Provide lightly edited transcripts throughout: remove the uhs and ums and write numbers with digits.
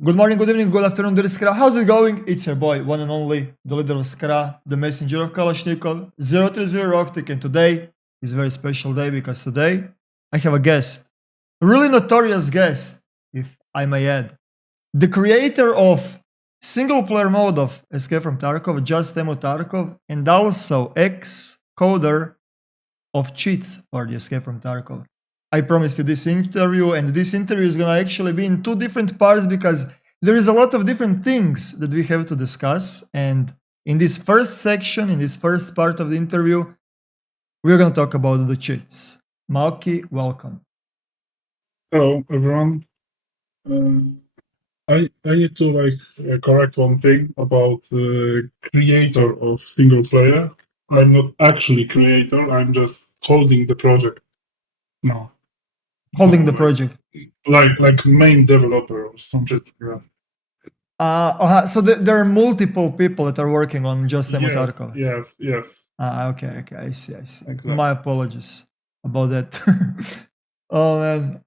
Good morning, good evening, good afternoon, dear Skra. How's it going? It's your boy, one and only, the leader of Skra, the messenger of Kalashnikov, 030 Eroktic, and today is a very special day because today I have a guest, a really notorious guest, if I may add. The creator of single-player mode of Escape from Tarkov, JustEmuTarkov, and also ex-coder of cheats for the Escape from Tarkov. I promised you this interview, and this interview is gonna actually be in two different parts because there is a lot of different things that we have to discuss. And in this first section, in this first part of the interview, we're gonna talk about the cheats. Maoci, welcome. Hello, everyone. I need to correct one thing about creator of single player. I'm not actually creator. I'm just holding the project now. Holding the project. Like main developer or something like that. So there are multiple people that are working on JustEmuTarkov. Yes. Okay. I see. Exactly. My apologies about that. Oh man.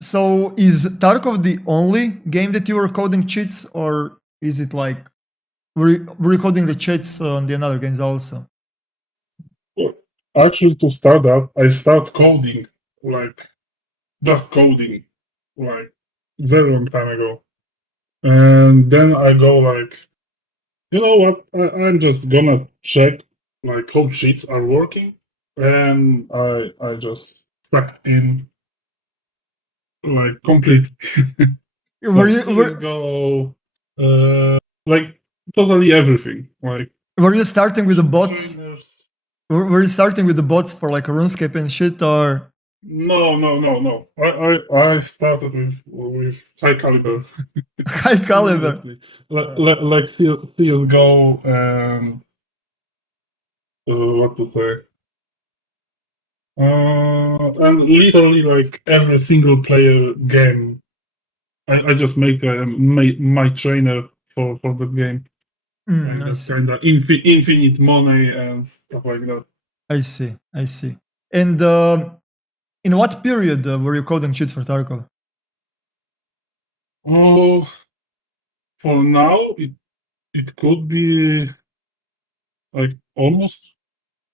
So is Tarkov the only game that you were coding cheats, or is it like were you coding the cheats on the other games also? Well, actually, to start that, I start coding, just coding, very long time ago. And then I go you know what? I'm just gonna check how cheats are working, and I just stuck in complete. Go totally everything. Were you starting with the bots? Trainers. Were you starting with the bots for like RuneScape and shit, or? No. I started with high caliber. High caliber. Like CS:GO and what to say. And literally every single player game. I just make my trainer for that game. I That's see. kind of infinite money and stuff like that. I see. And in what period were you coding cheats for Tarkov? Oh, for now it could be almost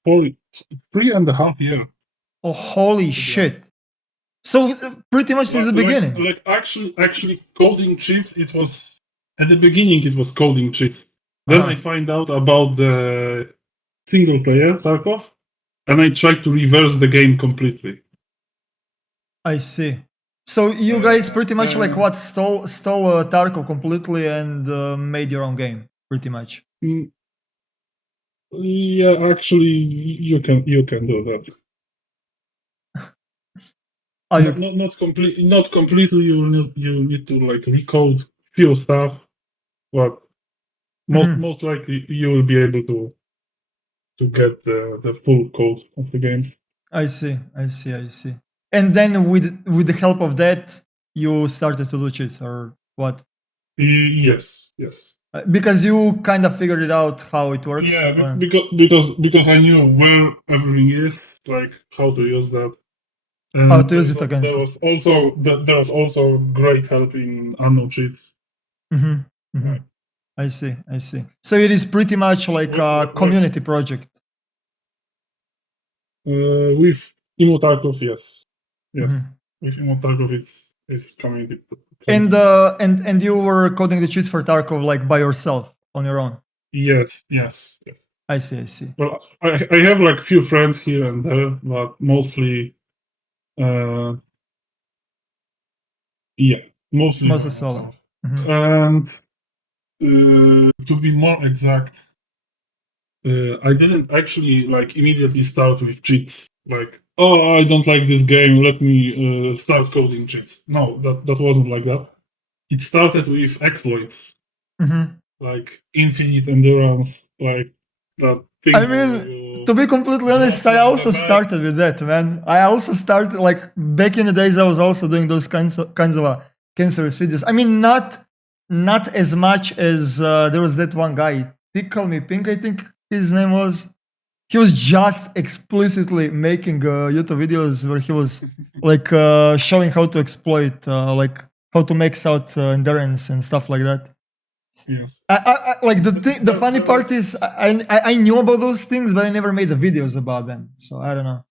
3.5 years. Oh, holy shit! So pretty much since the beginning. Actually, coding cheats. It was at the beginning. It was coding cheats. Then I find out about the single player Tarkov, and I tried to reverse the game completely. I see. So you guys pretty much stole Tarkov completely and made your own game, pretty much. Yeah, actually, you can do that. Not completely. You need to recode few stuff, but most likely you will be able to get the full code of the game. I see. And then with the help of that, you started to do cheats, or what? Yes. Because you kind of figured it out how it works. Yeah, because I knew where everything is, how to use that. And how to use it against. There was also great help in unknown cheats. I see. So it is pretty much like a community project. With emuTarkov, yes. With emuTarkov, it's community. And you were coding the cheats for Tarkov by yourself on your own. Yes. I see. Well, I have few friends here and there, but mostly, mostly solo. And to be more exact, I didn't actually immediately start with cheats. I don't like this game, let me start coding cheats. No, that wasn't like that. It started with exploits, infinite endurance, that thing. I mean, to be completely honest, I also started with that, man. I also started back in the days. I was also doing those kinds of cancerous videos. I mean, not as much as there was that one guy, Tickle Me Pink, I think his name was. He was just explicitly making YouTube videos where he was showing how to exploit how to max out endurance and stuff like that. Yes. I like the funny part is I knew about those things, but I never made the videos about them. So I don't know.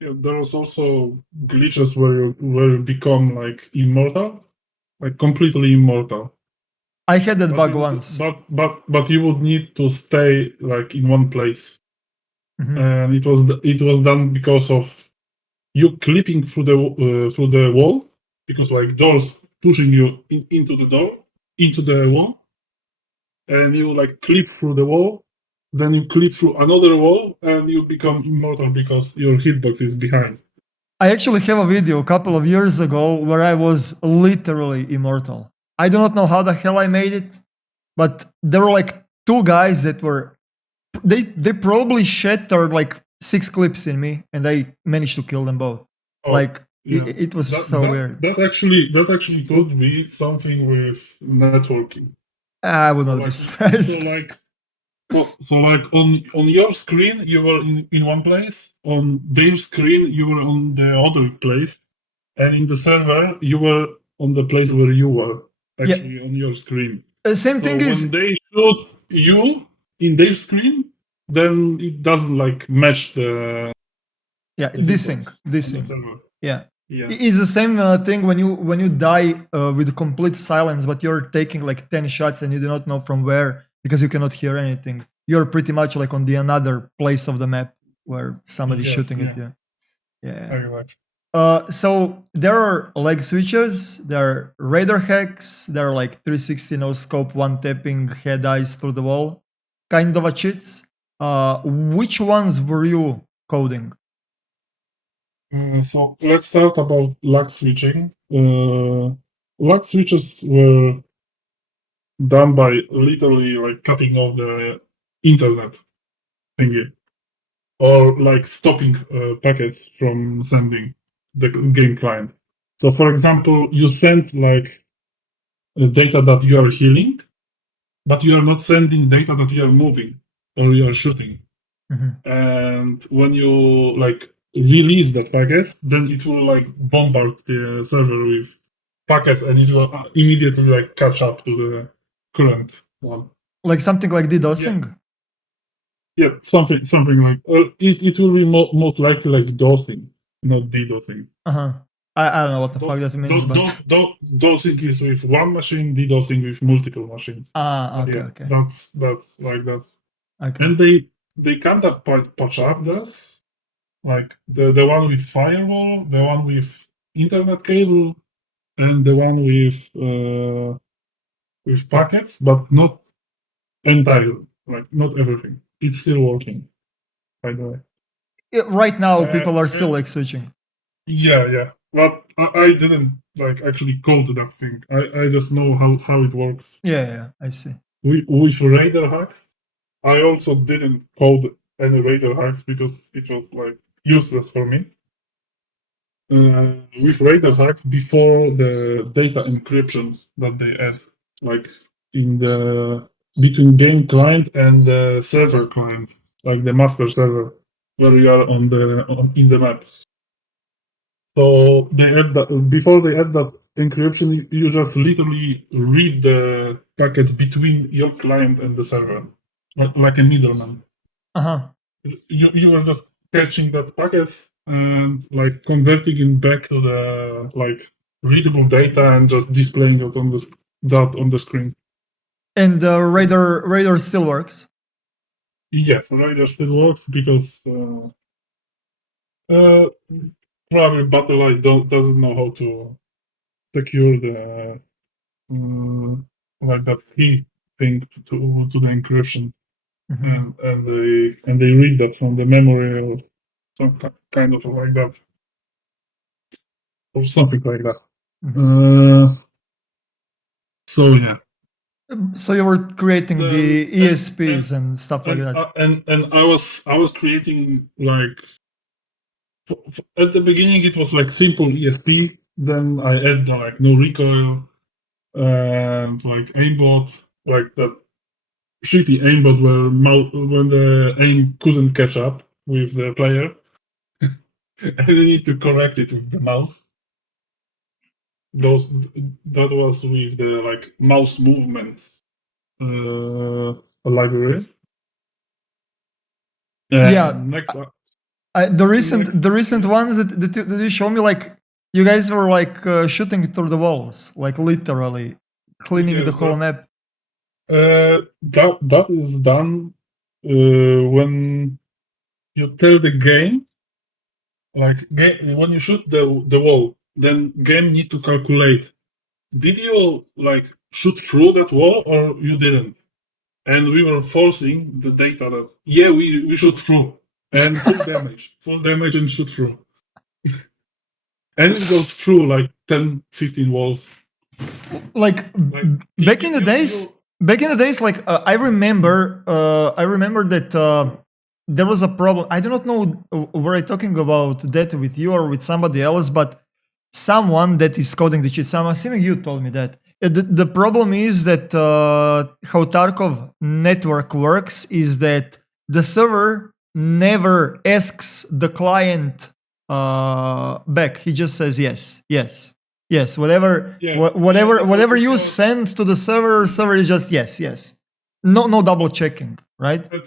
Yeah, there was also glitches where you become like immortal, like completely immortal. I had that bug you would- once. But you would need to stay like in one place, Mhm. and it was done because of you clipping through the wall, because like doors pushing you into the wall, and you like clip through the wall, then you clip through another wall, and you become immortal because your hitbox is behind. I actually have a video a couple of years ago where I was literally immortal. I do not know how the hell I made it, but there were like two guys that were they probably shattered like 6 clips in me, and I managed to kill them both. Oh, Like yeah. it was so weird. That actually could be something with networking. I would not be surprised. So like on your screen you were in one place, on their screen you were on the other place, and in the server you were on the place where you were actually on your screen. Same So thing when is they shoot you in their screen, then it doesn't like match the desync. on the server. Yeah. Yeah. It's the same thing when you die with complete silence, but you're taking like 10 shots and you do not know from where because you cannot hear anything. You're pretty much like on the another place of the map where somebody's shooting at you. Yeah. Very much. So there are leg switches, there are radar hacks, there are like 360 no scope, one tapping head eyes through the wall, kind of a cheats. Which ones were you coding? So let's start about lag switching. Lag switches were done by literally like cutting off the internet thingy, or like stopping packets from sending the game client. So for example, you send like data that you are healing, but you are not sending data that you are moving or you are shooting. And when you like release that packet, then it will like bombard the server with packets, and it will immediately like catch up to the current one. Like something like DDoSing? Yeah, something like it will be most likely like DOSing, not DDoSing. I don't know what the fuck that means, but DOSing is with one machine, DDoSing with multiple machines. okay. That's like that. Okay. And they kind of patch up this, like the one with firewall, the one with internet cable, and the one with packets, but not entirely, like not everything. It's still working, by the way. Right now, people are still like switching. Yeah. But I didn't like actually code that thing. I just know how it works. Yeah, I see. With radar hacks, I also didn't code any radar hacks because it was like useless for me. With radar hacks, before the data encryption that they add, like in the between game client and the server client, like the master server, where you are in the map. So they add that before they add that encryption, you just literally read the packets between your client and the server, like a middleman. You were just catching that packets and like converting it back to the like readable data and just displaying it on the screen. And radar still works? Yes, radar still works because probably Battle.eye doesn't know how to secure the like that key thing to the encryption, and they read that from the memory or some kind of like that, or something like that. So yeah. So you were creating the ESPs and stuff like that. And I was creating like at the beginning it was like simple ESP. Then I add like no recoil and like aimbot, like that shitty aimbot where when the aim couldn't catch up with the player, and you need to correct it with the mouse. that was with the like mouse movements library. Yeah. Next, The recent ones that you show me, like you guys were like shooting through the walls, like literally cleaning the whole map. that is done when you tell the game, like when you shoot the wall, then game need to calculate. Did you like shoot through that wall or you didn't? And we were forcing the data that we shoot through and full damage and shoot through. And it goes through like 10, 15 walls. Like back in the days, like I remember that there was a problem. I do not know were I talking about that with you or with somebody else, but someone that is coding the cheats. I'm assuming you told me that. The problem is that how Tarkov network works is that the server never asks the client back. He just says yes, yes, yes. Whatever you send to the server is just yes, yes. No double checking, right? At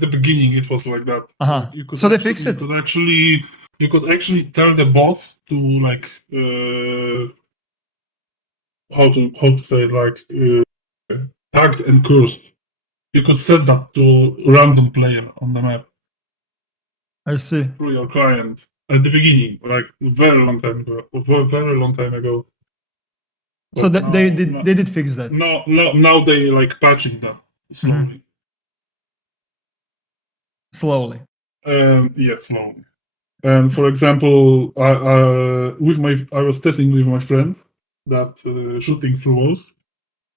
the beginning, it was like that. So they fixed it. You could actually tell the bot to like how to say it, like tagged and cursed. You could set that to random player on the map. I see. Through your client at the beginning, like very long time ago. So they did fix that. Now they like patching that slowly. Slowly. Yeah, slowly. And for example, I was testing with my friend that shooting through walls,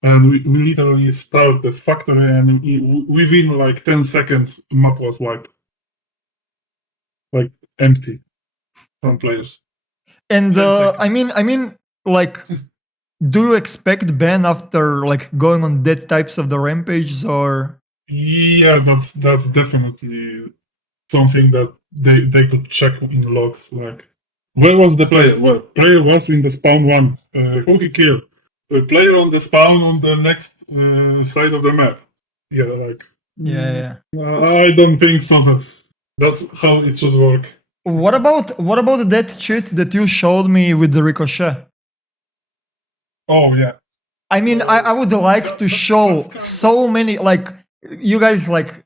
and we literally start the factory, and within like 10 seconds, map was wiped, like empty from players. And I mean, like, do you expect ban after like going on that types of the rampages, or? Yeah, that's definitely something that they could check in logs. Like, where was the player? Well, player was in the spawn one. Who he killed? The player on the spawn on the next side of the map. Yeah, like. Yeah. I don't think so. That's how it should work. What about that cheat that you showed me with the ricochet? Oh yeah. I mean, I would like to show so many, like, you guys like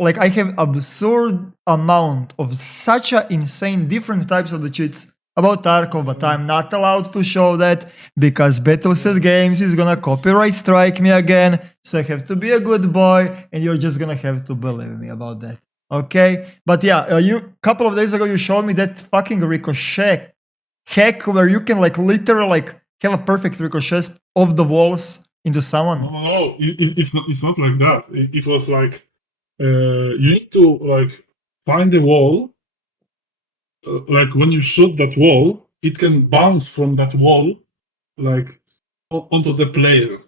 I have absurd amount of such a insane different types of the cheats about Tarkov, but I'm not allowed to show that because Battleset Games is gonna copyright strike me again, so I have to be a good boy, and you're just gonna have to believe me about that. Okay? But yeah, you couple of days ago you showed me that fucking ricochet hack where you can like literally like have a perfect ricochet off the walls into someone. No, it's not like that. It was like you need to like find the wall. Like when you shoot that wall, it can bounce from that wall, like onto the player.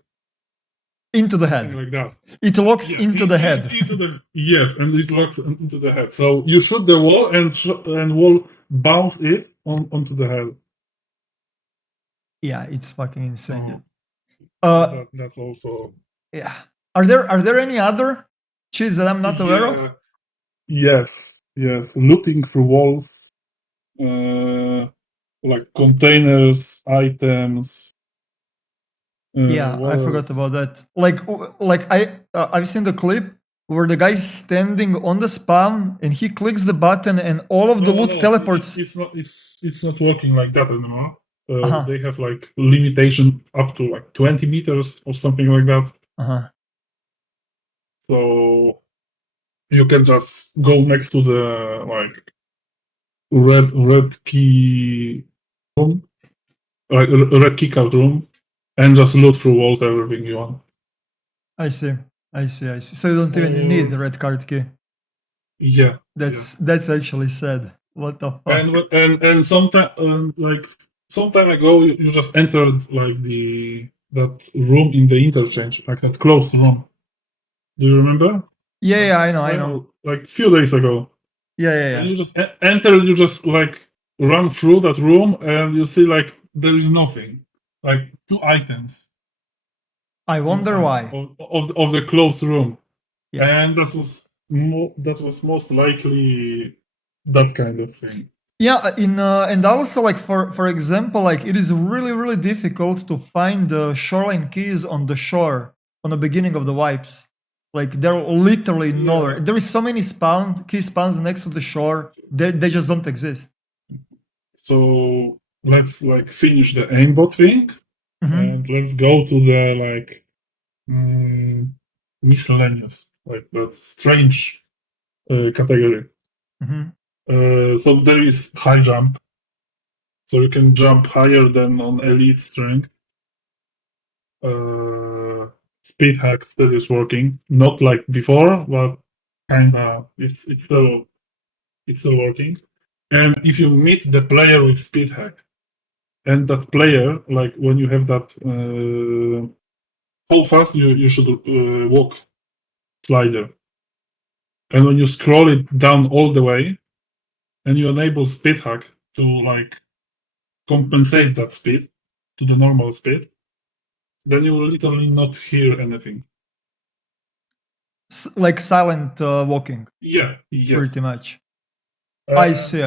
Into the head. Something like that. It locks into the head. Yes, and it locks into the head. So you shoot the wall and wall bounce it onto the head. Yeah, it's fucking insane. That's also. Yeah. Are there any other cheats that I'm not aware of? Yes. Looting through walls, like containers, items. Yeah, I forgot about that. Like I've seen the clip where the guy's standing on the spawn and he clicks the button and all of the loot teleports. It's not working like that anymore. They have like limitation up to like 20 meters or something like that. So you can just go next to the like red key room, like red key card room, and just loot through walls everything you want. I see. So you don't even need the red card key. Yeah. That's actually sad. What the fuck? And sometime like some time ago you just entered like that room in the interchange, like that closed room. Do you remember? Yeah, I know. Like a few days ago. Yeah. And you just enter, you just like run through that room and you see like there is nothing, like 2 items. I wonder inside why. of the closed room, Yeah. and that was most likely that kind of thing. Yeah, and also like for example, like it is really difficult to find the shoreline keys on the shore on the beginning of the wipes. Like they're literally nowhere. Yeah. There is so many key spawns next to the shore. They just don't exist. So let's like finish the aimbot thing, and let's go to the like miscellaneous, like that strange category. So there is high jump, so you can jump higher than on elite strength. Speed hack still is working, not like before, but kinda it's still working. And if you meet the player with speed hack, and that player, like when you have that, how fast you should walk slider, and when you scroll it down all the way, and you enable speed hack to like compensate that speed to the normal speed, then you will literally not hear anything. Like silent walking. Yeah, yes. Pretty much. I see.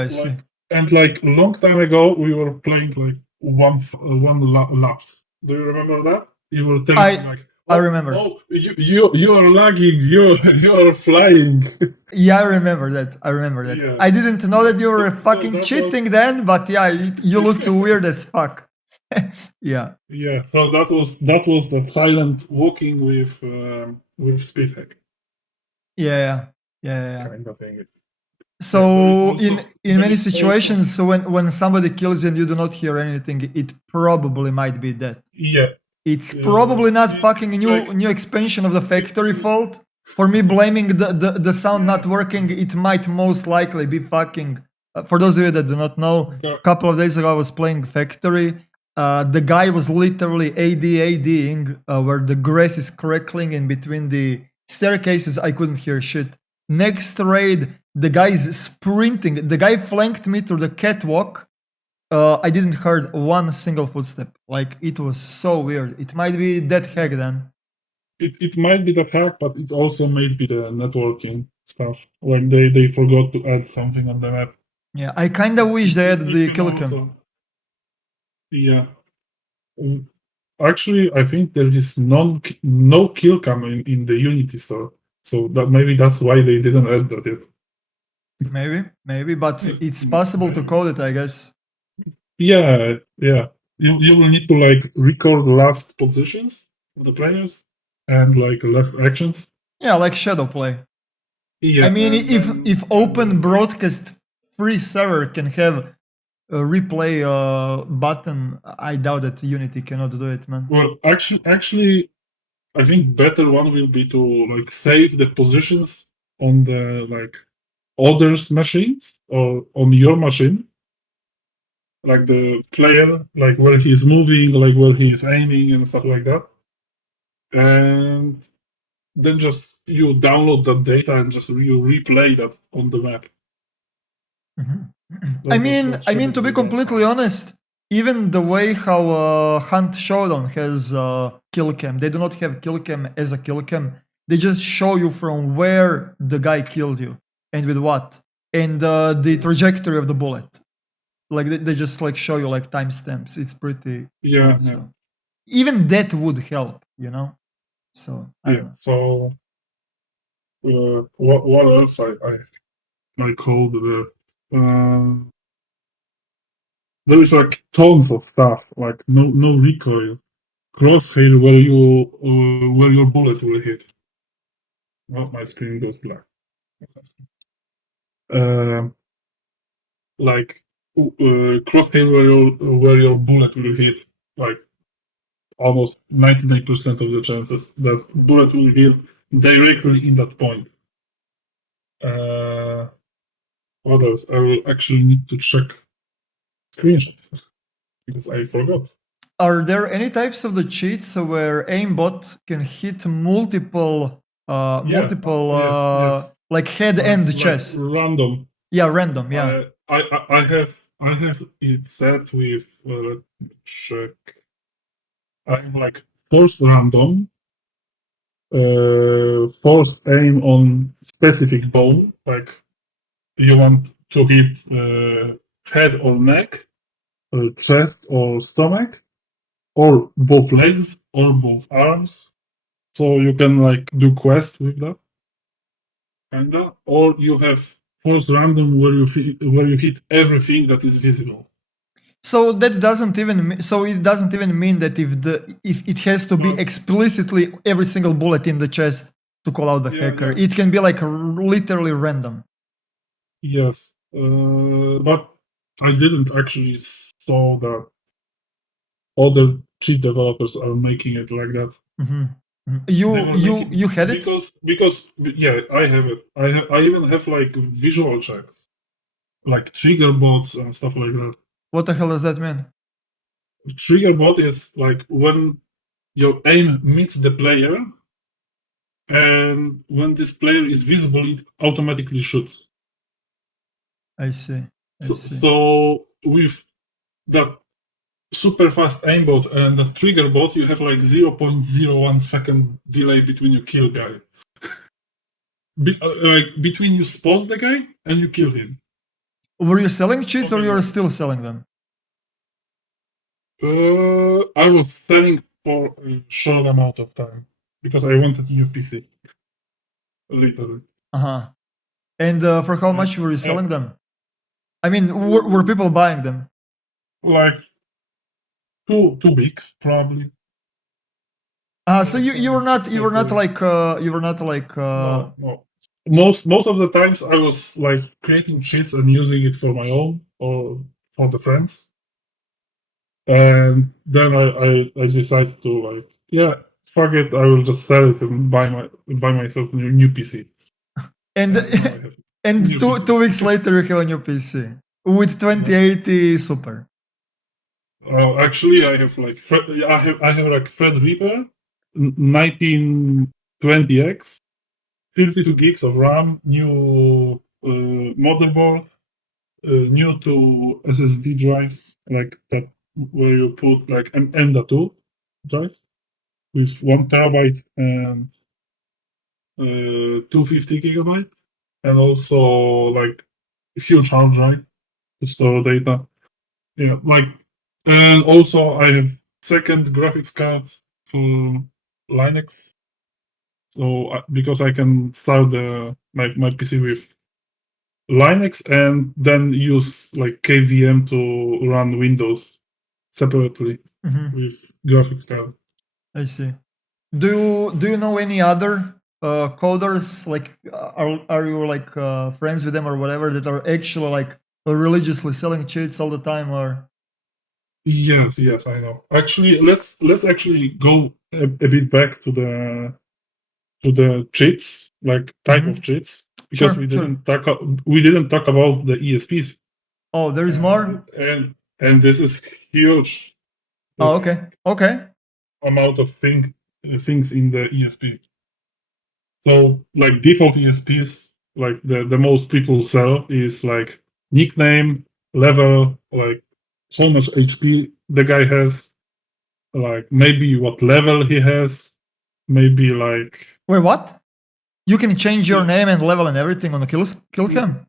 And like a long time ago, we were playing like one laps. Do you remember that? You were telling me like, I remember. Oh, you are lagging. You are flying. Yeah, I remember that. Yeah. I didn't know that you were fucking cheating then, but yeah, you looked weird as fuck. Yeah. Yeah. So that was that silent walking with speed hack. Yeah. Kind of thing. So in many situations, so when somebody kills you and you do not hear anything, it probably might be that. Yeah. It's probably not fucking new expansion of the factory fault. For me, blaming the sound not working, it might most likely be fucking. For those of you that do not know, a couple of days ago I was playing Factory. The guy was literally ADing where the grass is crackling in between the staircases. I couldn't hear shit. Next raid, the guy is sprinting. The guy flanked me through the catwalk. I didn't heard one single footstep. Like it was so weird. It might be that hack then. It might be that hack, but it also might be the networking stuff. Like they forgot to add something on the map. Yeah, I kind of wish they added the kill cam. Yeah. Actually, I think there is no kill cam in the Unity store. So that maybe that's why they didn't add that yet. Maybe, but it's possible to code it, I guess. Yeah. You will need to like record last positions of the players and like last actions. Yeah, like shadow play. Yeah. I mean, if open broadcast free server can have a replay button, I doubt that Unity cannot do it, man. Well, actually, I think better one will be to like save the positions on the like others' machines or on your machine, like the player, like where he's moving, like where he's aiming and stuff like that, and then just you download that data and just you replay that on the map. I mean, to be completely honest, even the way how Hunt Showdown has kill cam, they do not have kill cam as a kill cam. They just show you from where the guy killed you and with what, and the trajectory of the bullet. Like they just like show you like timestamps. It's pretty. Yeah. Cool, so. Even that would help, you know. So I don't know. So what else I called the. There is like tons of stuff, like no recoil, crosshair where your bullet will hit. Oh, my screen goes black. Like crosshair where your bullet will hit, like almost 99% of the chances that bullet will hit directly in that point. What else? I will actually need to check screenshots because I forgot. Are there any types of the cheats where aimbot can hit multiple Yes. like head and chest? Random. Yeah, random. Yeah. I I have it set with, let me check. I'm like forced random, forced aim on specific bone, like you want to hit head or neck, chest or stomach, or both legs or both arms. So you can like do quest with that, kinda. Or you have force random where you hit everything that is visible. So that doesn't even so it doesn't even mean that if it has to be explicitly every single bullet in the chest to call out the hacker. Yeah. It can be like literally random. Yes, but I didn't actually saw that other cheat developers are making it like that. Mm-hmm. You had it? Because yeah, I have it. I even have like visual checks, like trigger bots and stuff like that. What the hell does that mean? Trigger bot is like when your aim meets the player, and when this player is visible, it automatically shoots. I see. So with that super fast aimbot and the trigger bot, you have like 0.01 second delay between you kill guy. Like between you spot the guy and you kill him. Were you selling cheats or you're still selling them? I was selling for a short amount of time because I wanted a new PC. Literally. Uh-huh. And for how much were you selling them? I mean, were people buying them? Like two weeks probably. So you were not like No. Most of the times I was like creating cheats and using it for my own or for the friends. And then I decided to like, yeah, fuck it, I will just sell it and buy myself a new PC. and and new PC. 2 weeks later you have a new PC with 2080 Super. Actually, I have like I have like Threadripper 1920X, 32 gigs of RAM, new motherboard, new to SSD drives like that where you put like an M.2 drive with 1 terabyte and 250 gigabyte, and also like a huge hard drive to store data. Yeah, like, and also I have second graphics card for Linux. So because I can start my PC with Linux and then use like KVM to run Windows separately with graphics card. I see. Do you know any other coders? Like, are you like friends with them or whatever that are actually like religiously selling cheats all the time? Or Yes, I know. Actually, let's actually go a bit back to the cheats, like type of cheats, because we didn't talk about the ESPs. Oh, there is more. And this is huge. Oh, okay. Amount of things in the ESP. So like default ESPs, like the most people sell is like nickname, level, like how much HP the guy has, like maybe what level he has, maybe like. Wait, what? You can change your name and level and everything on the kill screen.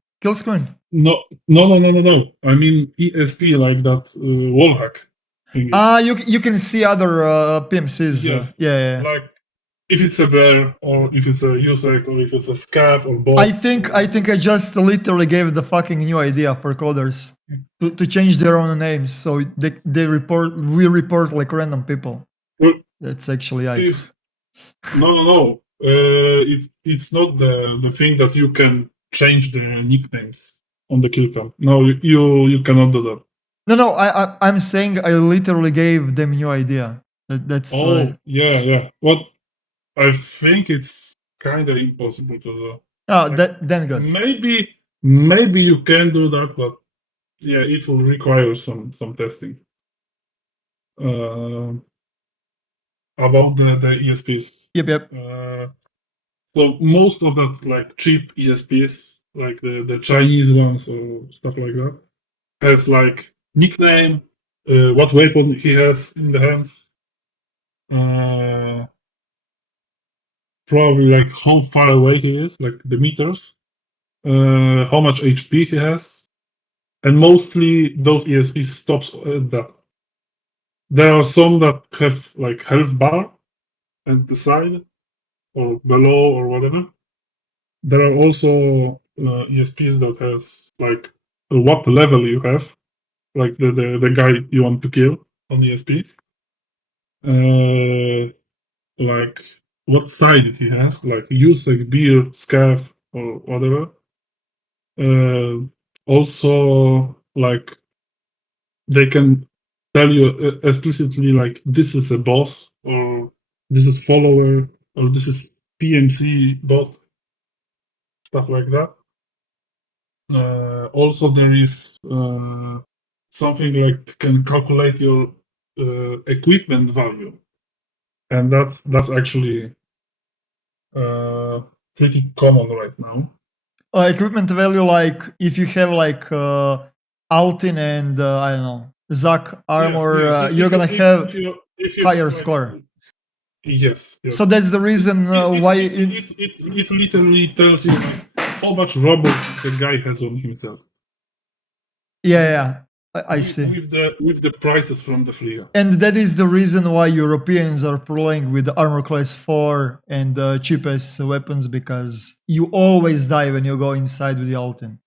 No. I mean ESP, like that wallhack thingy. You can see other PMCs. Yes. Yeah. Like if it's a bear or if it's a USEC or if it's a scav or both. I think I just literally gave the fucking new idea for coders to change their own names, so we report like random people. Well, that's actually yikes. No. It's not the thing that you can change the nicknames on the kill cam. No, you cannot do that. No. I'm saying I literally gave them new idea. That's yeah. What I think it's kind of impossible to do. Oh, then good. Maybe you can do that, but yeah, it will require some testing. About the ESPs. Yep. So most of that like cheap ESPs, like the Chinese ones or stuff like that, has like nickname, what weapon he has in the hands, probably like how far away he is, like the meters, how much HP he has, and mostly those ESPs stops at that. There are some that have like health bar at the side or below or whatever. There are also ESPs that has like what level you have, like the guy you want to kill on ESP, like what side he has, like USEC, beer, scav, or whatever. Also, like they can tell you explicitly, like this is a boss, or this is follower, or this is PMC bot, stuff like that. Also, there is something like can calculate your equipment value, and that's actually pretty common right now. Equipment value, like if you have like Altin and I don't know, Zac armor, you're gonna have if you higher have, like, score. yes. So that's the reason why. It literally tells you like, how much rubber the guy has on himself. Yeah, I see. With the prices from the Flea. And that is the reason why Europeans are playing with armor class 4 and cheapest weapons, because you always die when you go inside with the Altin.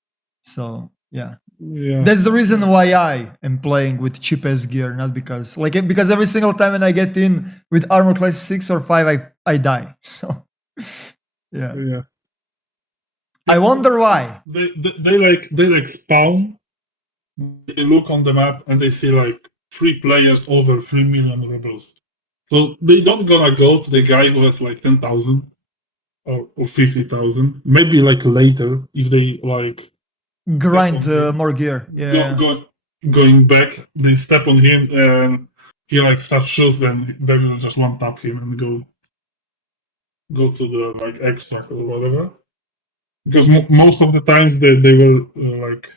So yeah. That's the reason why I am playing with cheapest gear, not because because every single time when I get in with armor class 6 or 5, I die. So yeah. I wonder why. They like spawn. They look on the map and they see like 3 players over 3 million rubles. So they don't gonna go to the guy who has like 10,000 or 50,000. Maybe like later if they like grind more gear. Yeah. Going back, they step on him and he like starts shoes. Then they will just one tap him and go to the like extract or whatever. Because most of the times they were like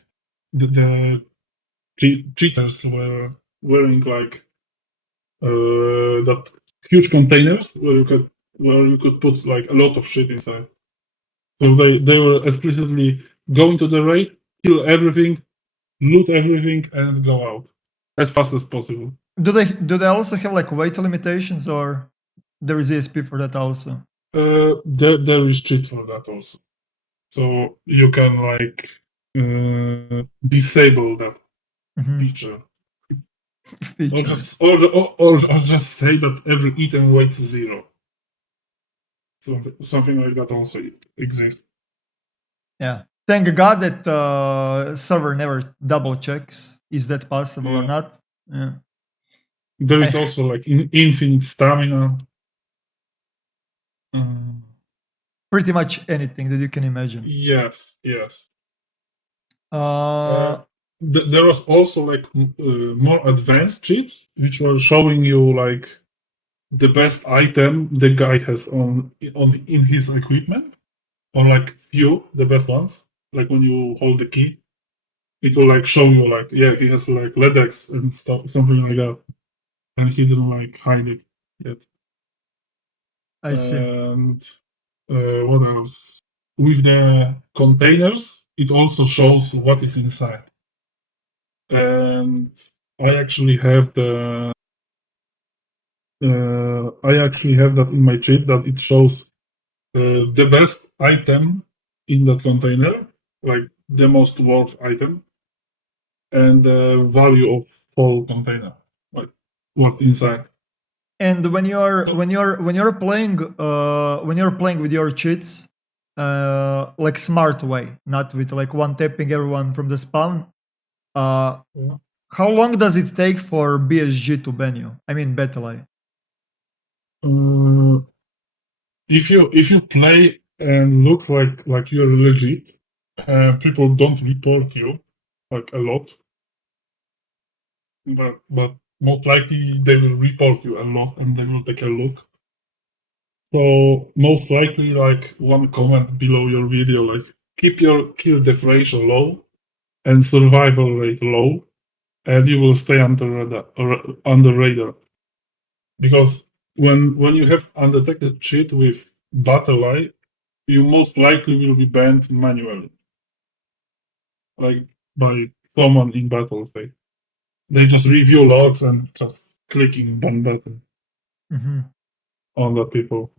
the cheaters were wearing like that huge containers where you could put like a lot of shit inside. So they were explicitly going to the raid, kill everything, loot everything, and go out as fast as possible. Do they also have like weight limitations, or there is ESP for that also? There is cheat for that also. So you can like disable that feature. Or just say that every item weighs 0. Something like that also exists. Yeah. Thank God that server never double checks. Is that possible or not? Yeah. There is also like infinite stamina. Pretty much anything that you can imagine. Yes. Uh, there was also like more advanced cheats which were showing you like the best item the guy has on in his equipment, or like few the best ones. Like when you hold the key, it will like show you like, yeah, he has like LEDX and stuff, something like that, and he didn't like hide it yet. I see. And what else? With the containers, it also shows what is inside. And I actually have that in my cheat, that it shows the best item in that container, like the most worth item, and the value of whole container, like what's inside. And when you're playing with your cheats, like smart way, not with like one tapping everyone from the spawn, how long does it take for BSG to ban you? I mean, Battle. If you play and look like you're legit, people don't report you like a lot, but most likely they will report you a lot and they will take a look. So most likely, like one comment below your video, like keep your kill death ratio low, and survival rate low, and you will stay under radar. Because when you have undetected cheat with BattlEye, you most likely will be banned manually, like by someone in battle state. They just review logs and just clicking ban button on the people.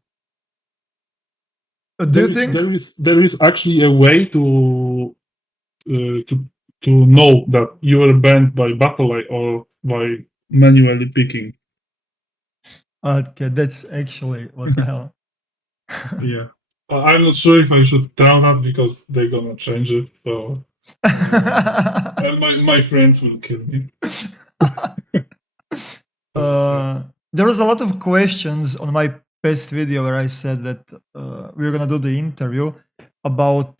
Do you think there is actually a way to know that you were banned by BattlEye or by manually picking? Okay, that's actually what the hell. Yeah. I'm not sure if I should tell that because they're gonna change it. So my friends will kill me. There was a lot of questions on my past video where I said that we were gonna do the interview about.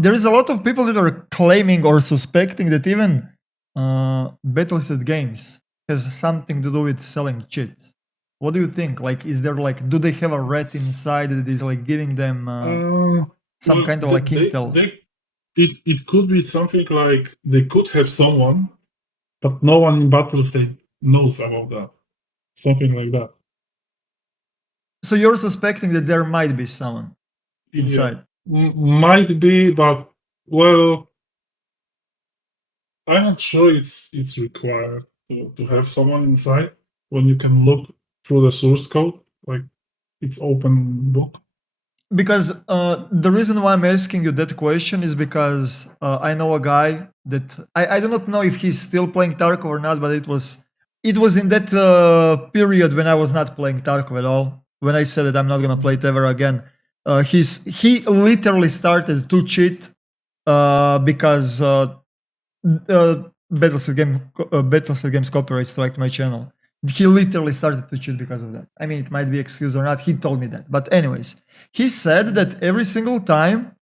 There is a lot of people that are claiming or suspecting that even Battlestat Games has something to do with selling cheats. What do you think? Like, is there like, do they have a rat inside that is like giving them some kind of like intel? It could be something like they could have someone, but no one in Battlestate knows about that. Something like that. So you're suspecting that there might be someone inside? Yeah. Might be, but well, I'm not sure it's required to have someone inside when you can look through the source code, like it's open book. Because the reason why I'm asking you that question is because I know a guy that I do not know if he's still playing Tarkov or not, but it was in that period when I was not playing Tarkov at all. When I said that I'm not gonna play it ever again, he literally started to cheat because Battlestat Games copyright striked my channel. He literally started to cheat because of that. I mean, it might be excuse or not. He told me that. But anyways, he said that every single time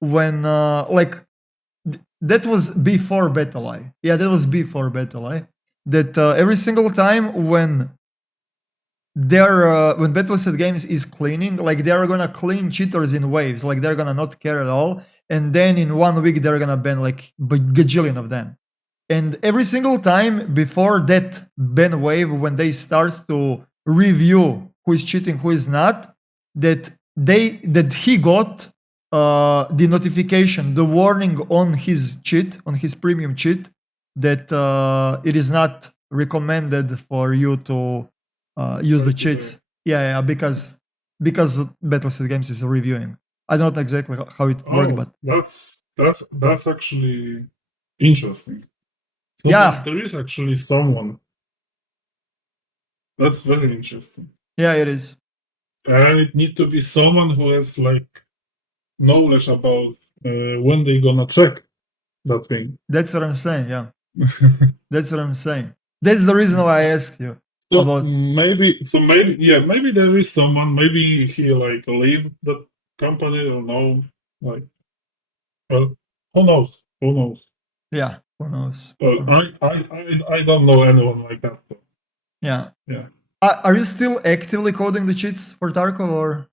when that was before BattlEye. Yeah, that was before BattlEye. That every single time when when Battlestat Games is cleaning, like they're gonna clean cheaters in waves, like they're gonna not care at all, and then in 1 week they're gonna ban like a gajillion of them. And every single time before that ban wave, when they start to review who is cheating, who is not, that he got the notification, the warning on his cheat, on his premium cheat, that it is not recommended for you to use the cheats. Yeah, because Battlestat Games is reviewing. I don't know exactly how it works, but that's actually interesting. So yeah, there is actually someone. That's very interesting. Yeah, it is. And it needs to be someone who has like knowledge about when they're gonna check that thing. That's what I'm saying. Yeah, that's what I'm saying. That's the reason why I asked you about. Maybe there is someone. Maybe he like leave the company. I don't know. Like, well, who knows? Who knows? Yeah, who knows? I don't know anyone like that. So. Yeah. Yeah. Are you still actively coding the cheats for Tarkov or?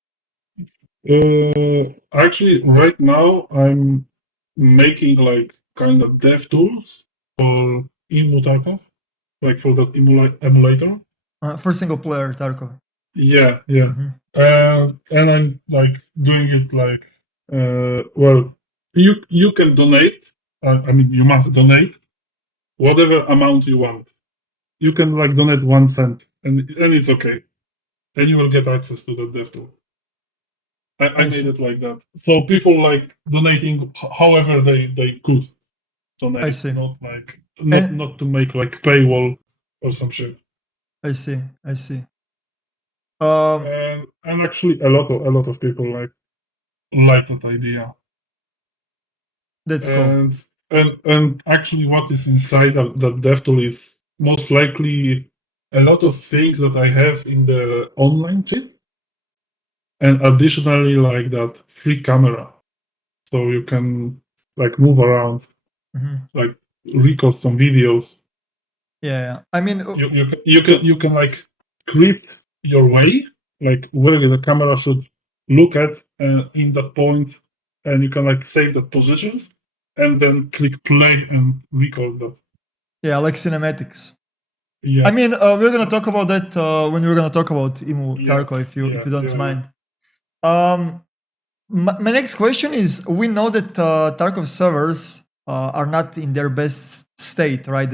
Actually, right now I'm making like kind of dev tools for EmuTarkov, like for that emulator. For single player Tarkov. Yeah. And I'm like doing it like, well, you can donate. I mean, you must donate whatever amount you want. You can like donate 1 cent, and it's okay, and you will get access to the dev tool. I made it like that, so people like donating however they could donate. I see. Not like not to make like paywall or some shit. I see. And actually, a lot of people like that idea. That's cool. And actually, what is inside that dev tool is most likely a lot of things that I have in the online cheat, and additionally, like that free camera, so you can like move around, like record some videos. Yeah. I mean, you can like script your way, like where the camera should look at in that point, and you can like save the positions. and then click play and record that. Yeah, like cinematics. Yeah. I mean, we're gonna talk about that when we're gonna talk about JustEmuTarkov, if you don't mind. My next question is: we know that Tarkov servers are not in their best state, right?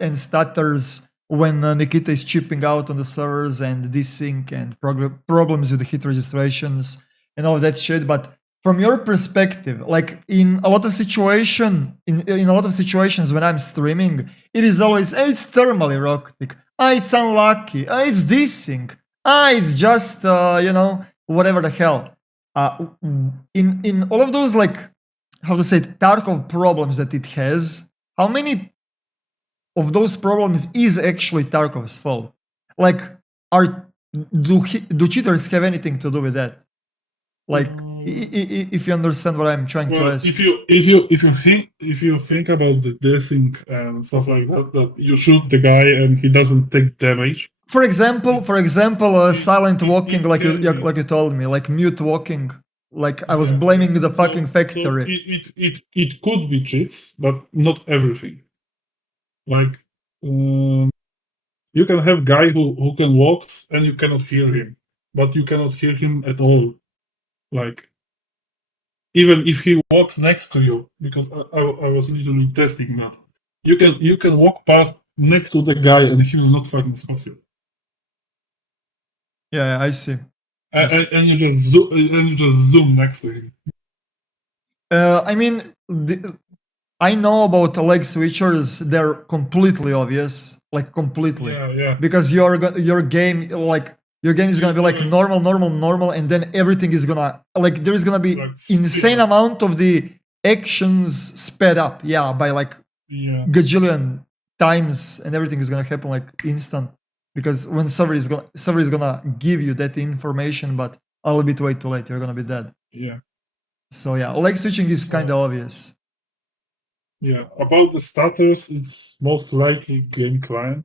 And stutters when Nikita is chipping out on the servers and desync and problems with the hit registrations and all of that shit. But from your perspective, like in a lot of in a lot of situations when I'm streaming, it is always it's thermal Eroktic, it's unlucky, it's desync, it's just whatever the hell. In all of those, like, how to say it, Tarkov problems that it has, how many of those problems is actually Tarkov's fault? Like, do cheaters have anything to do with that? Like, if you understand what I'm trying to ask. If you think about the desync and stuff like that, that you shoot the guy and he doesn't take damage. For example, silent walking, like you told me, like mute walking. Like I was blaming the fucking factory. So it could be cheats, but not everything. Like you can have guy who can walk and you cannot hear him, but you cannot hear him at all. Like even if he walks next to you, because I was literally testing that. You can walk past next to the guy and he will not fucking spot you. Yeah, I see. And you just zoom next to him. I mean, I know about leg switchers. They're completely obvious, like completely. Yeah. Because your game is gonna be like normal, and then everything is gonna like there is gonna be Like insane amount of the actions sped up. Yeah, by like gajillion times, and everything is gonna happen like instant. Because when server is gonna give you that information, but a little bit way too late, you're gonna be dead. Yeah. So yeah, leg switching is kind of obvious. Yeah, about the status, it's most likely game client,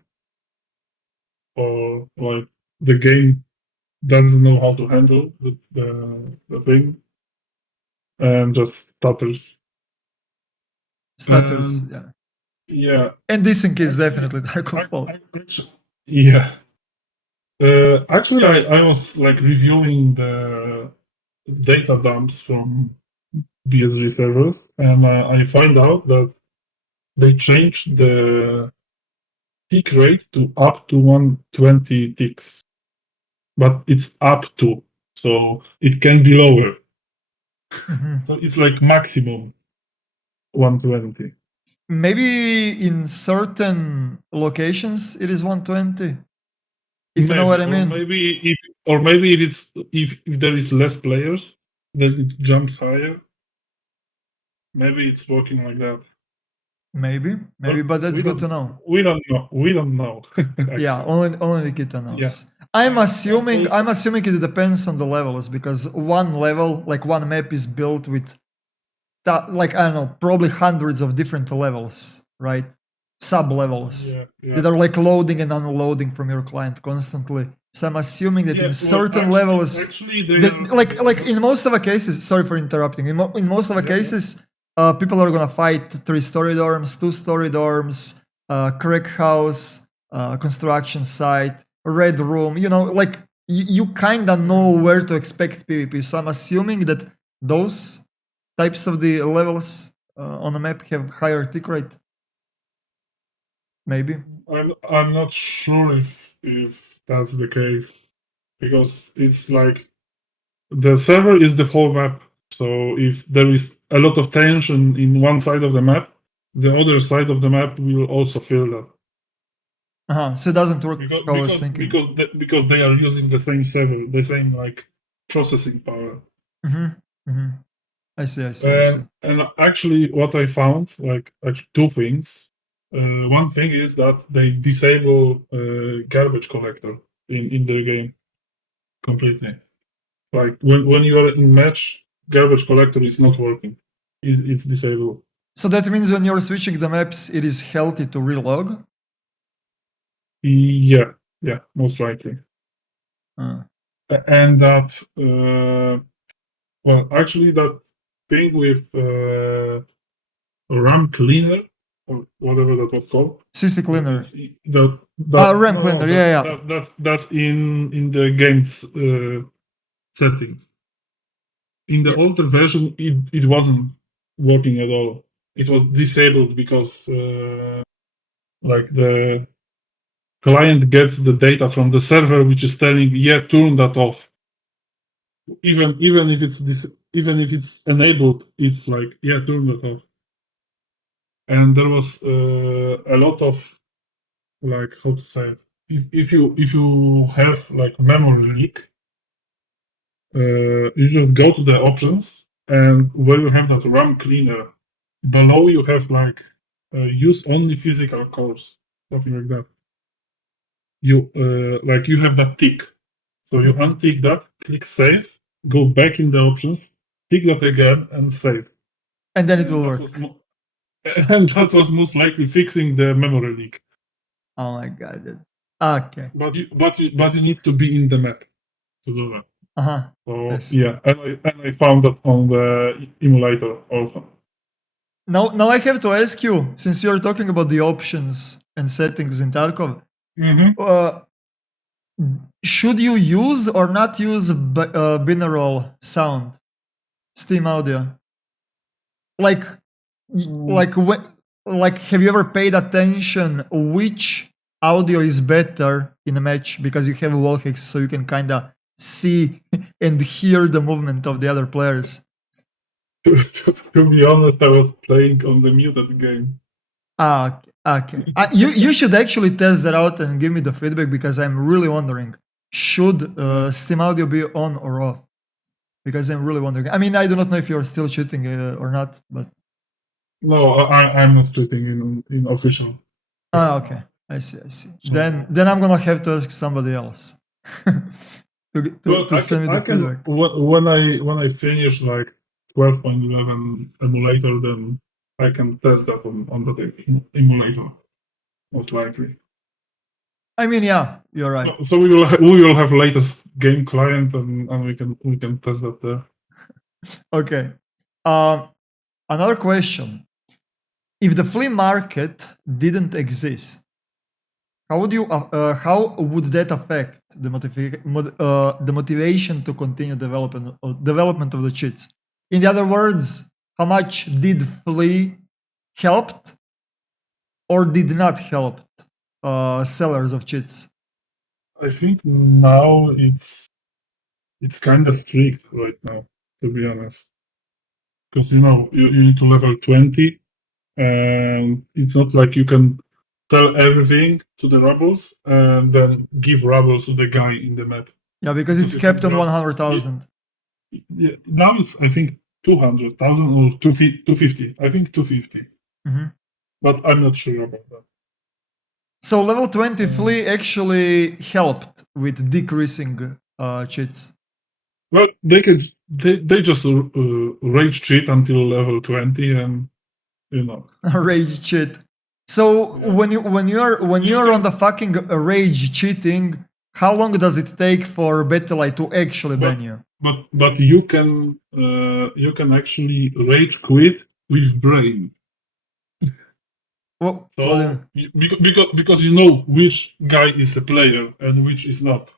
or like the game doesn't know how to handle the thing, and just stutters. Stutters, yeah. Yeah. And desync is definitely Tarkov fault. Yeah. Actually, I was like reviewing the data dumps from BSG servers, and I find out that they changed the tick rate to up to 120 ticks, but it's up to, so it can be lower. So it's like maximum 120. Maybe in certain locations it is 120. If you know what I mean. Or maybe if there is less players, then it jumps higher. Maybe it's working like that. Maybe, but that's good to know. We don't know. Yeah, only Nikita knows. Yeah. I'm assuming it depends on the levels, because one level, like one map, is built with like, I don't know, probably hundreds of different levels, right? Sub levels that are like loading and unloading from your client constantly. So I'm assuming that in certain levels, like in most of the cases, sorry for interrupting, in most of the cases, people are gonna fight 3-story dorms, 2-story dorms, crack house, construction site, red room. You know, like you kind of know where to expect PvP. So I'm assuming that those types of the levels on the map have higher tick rate. Maybe. I'm not sure if that's the case, because it's like the server is the whole map. So if there is a lot of tension in one side of the map, the other side of the map will also feel that. So it doesn't work because they are using the same server, the same like processing power. I see. And actually, what I found, like two things. One thing is that they disable garbage collector in their game completely. Like when you are in match, garbage collector is not working. It's disabled. So that means when you're switching the maps, it is healthy to relog? Yeah, most likely. And that, well, actually, that thing with RAM cleaner or whatever that was called. CC cleaner. RAM cleaner. Yeah. That's in the game's settings. In the older version, it wasn't working at all. It was disabled because like the client gets the data from the server, which is telling, yeah, turn that off. Even if it's enabled, it's like, yeah, turn that off. And there was a lot of, like, how to say it, if you have like memory leak, you just go to the options, and where you have that RAM cleaner, below you have like use only physical cores, something like that. You like you have that tick, so you untick that, click save, go back in the options, tick that again, and save. And then it will work. And that was most likely fixing the memory leak. Oh my god, dude. Okay. But you need to be in the map to do that. So Yes. yeah, and I found that on the emulator also. Now I have to ask you, since you're talking about the options and settings in Tarkov, should you use or not use binaural sound, Steam audio? Like have you ever paid attention which audio is better in a match, because you have a wall hacks, so you can kind of see and hear the movement of the other players? To be honest, I was playing on the muted game. Okay. You should actually test that out and give me the feedback, because I'm really wondering, should Steam audio be on or off? Because I'm really wondering. I mean, I do not know if you're still cheating or not, but no, I'm not cheating in official. Okay. I see. So, then I'm gonna have to ask somebody else to send me the feedback. When I finish like 12.11 emulator, then I can test that on the emulator, most likely. I mean, yeah, you're right. So we will have latest game client, and we can test that there. Okay. Another question: if the flea market didn't exist, how would that affect the motivation to continue development of the cheats? In other words, how much did Flea helped or did not help sellers of cheats? I think now it's kind of strict right now, to be honest, because you need to level 20, and it's not like you can sell everything to the rebels and then give rebels to the guy in the map. Yeah, because it's kept on 100,000. Yeah, now it's, I think, 200,000 or 250. I think 250. But I'm not sure about that. So level 20 Flea actually helped with decreasing cheats. Well, they just rage cheat until level 20, and rage cheat. So yeah. when you're on the fucking rage cheating, how long does it take for Bettelite to actually ban you? But you can actually rage quit with brain. Well, so because you know which guy is a player and which is not.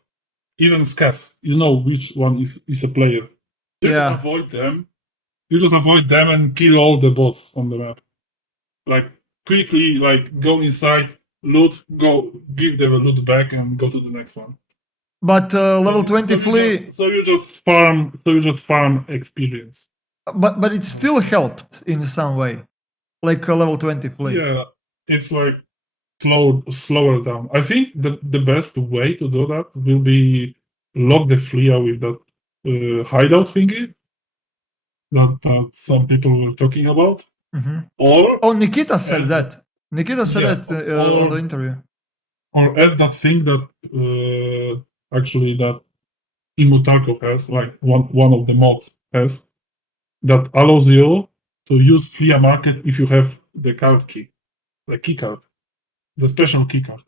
Even scavs, you know which one is a player. You just avoid them. You just avoid them and kill all the bots on the map. Like quickly, like go inside, loot, go give them a loot back, and go to the next one. But level 20 Flea. So you just farm experience. But it still helped in some way, like level 20 Flea. Yeah, it's like slower down. I think the best way to do that will be lock the Flea with that hideout thingy that some people were talking about. Or Nikita said that. Nikita said that on the interview. Or add that thing that actually that EmuTarkov has, like one of the mods has, that allows you to use Flea Market if you have the card key, the key card, the special key card,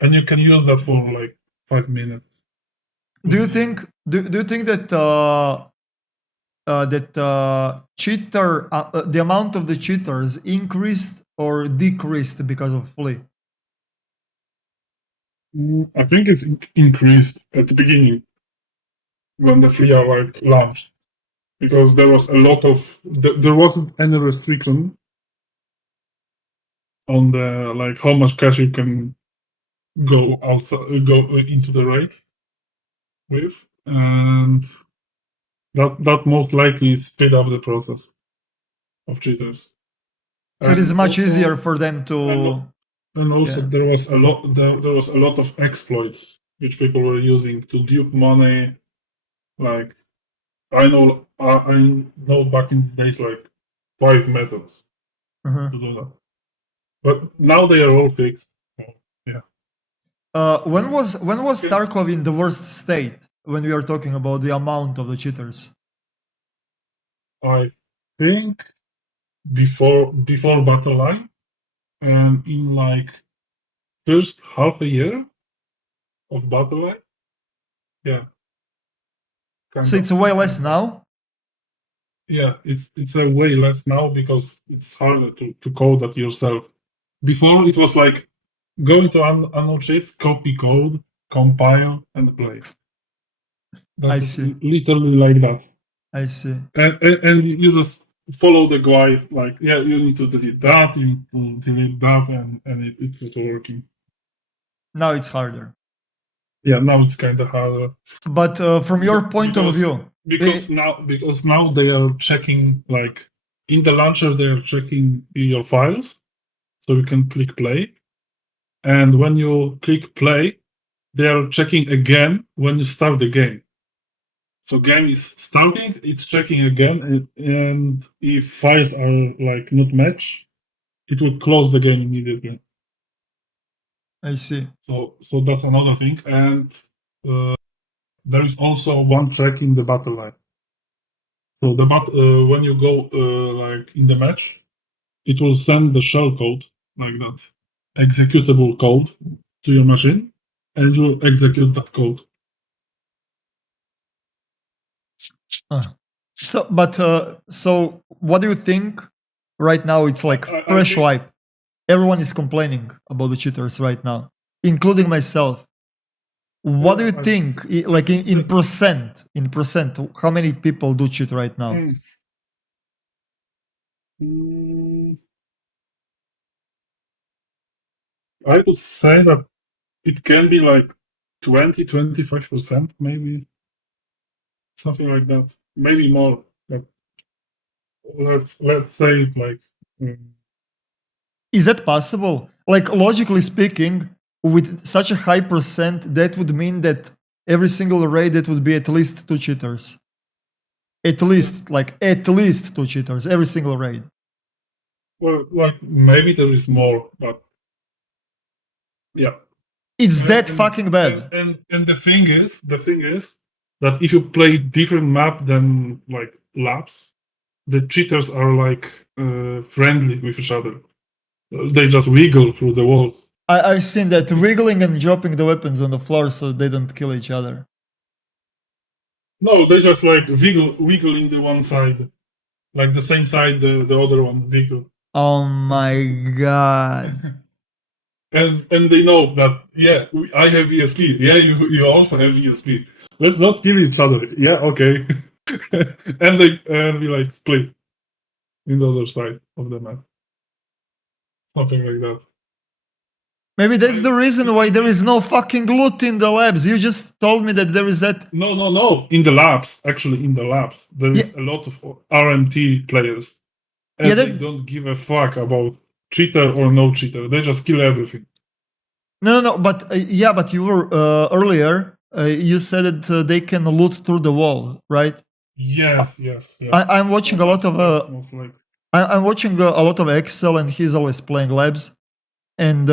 and you can use that for like 5 minutes. Do you think that cheater, the amount of the cheaters increased or decreased because of Flea? I think it's increased at the beginning when the Flea like launched, because there was a lot of there wasn't any restriction on the like how much cash you can go outside, go into the raid with, and that most likely speed up the process of cheaters. So it is And much also- easier for them to. And also Yeah. there was a lot there was a lot of exploits which people were using to dupe money. Like I know back in the days like 5 methods Uh-huh. to do that. But now they are all fixed. So, yeah. When was Tarkov in the worst state when we are talking about the amount of the cheaters? I think before Battle Line, and in like first half a year of Battle Line. Yeah. So it's way less now? Yeah, it's a way less now because it's harder to code that yourself. Before it was like go into unknown sheets, copy code, compile, and play. I That's see. literally like that. I see. And you just follow the guide, like, yeah, you need to delete that, you need to delete that, and it's working. Now it's harder. Yeah, now it's kind of harder. But from your point of view, because now they are checking, like in the launcher they are checking your files, so you can click play, and when you click play, they are checking again when you start the game. So game is starting, it's checking again, and if files are like not match, it will close the game immediately. I see. So that's another thing, and there is also one check in the battle line. So when you go like in the match, it will send the shell code like that, executable code to your machine, and you will execute that code. So what do you think right now? It's like I fresh think- wipe. Everyone is complaining about the cheaters right now, including myself. What do you think, like in percent, how many people do cheat right now? I would say that it can be like 20-25%, maybe something like that, maybe more. But let's say it like. Is that possible? Like logically speaking, with such a high percent, that would mean that every single raid that would be at least 2 cheaters. At least 2 cheaters every single raid. Well, like maybe there is more, but yeah. It's that fucking bad. And the thing is that if you play different map than like labs, the cheaters are like friendly with each other. They just wiggle through the walls. I've seen that wiggling and dropping the weapons on the floor so they don't kill each other. No, they just like wiggle in the one side, like the same side the other one wiggle. Oh my god. And they know that, yeah, I have ESP. Yeah, you also have ESP. Let's not kill each other. Yeah, okay. and we like split in the other side of the map. Something like that. Maybe that's the reason why there is no fucking loot in the labs. You just told me that there is that. No. In the labs, actually, there is a lot of RMT players, and they don't give a fuck about cheater or no cheater. They just kill everything. No. But but you were earlier. You said that they can loot through the wall, right? Yes. I'm watching a lot of. I'm watching a lot of Excel, and he's always playing labs, and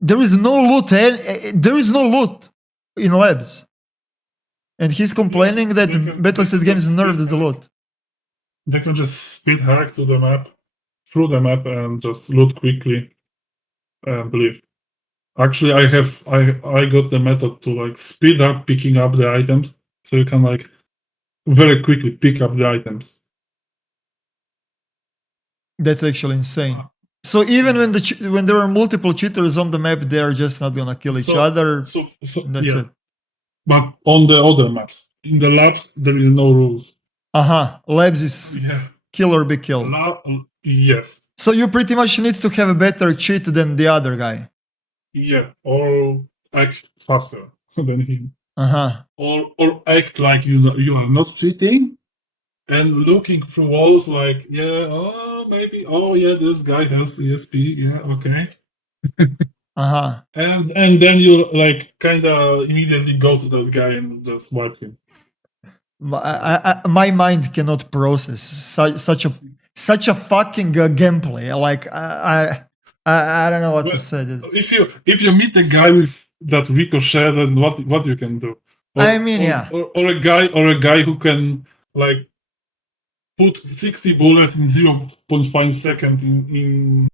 there is no loot. There is no loot in labs, and he's complaining that Battlefield Games nerfed the loot. They can just speed hack through the map, and just loot quickly and leave. Actually, I got the method to like speed up picking up the items, so you can like very quickly pick up the items. That's actually insane. So even when there are multiple cheaters on the map, they're just not gonna kill each other. That's it. But on the other maps, in the labs, there is no rules. Labs is kill or be killed. Yes. So you pretty much need to have a better cheat than the other guy. Yeah, or act faster than him. Or act like you are not cheating and looking through walls like, this guy has ESP, okay. And then you like kind of immediately go to that guy and just wipe him. My mind cannot process such a fucking gameplay. Like I don't know what to say. If you meet a guy with that ricochet, then what you can do? Or a guy who can like put 60 bullets in 0.5 seconds into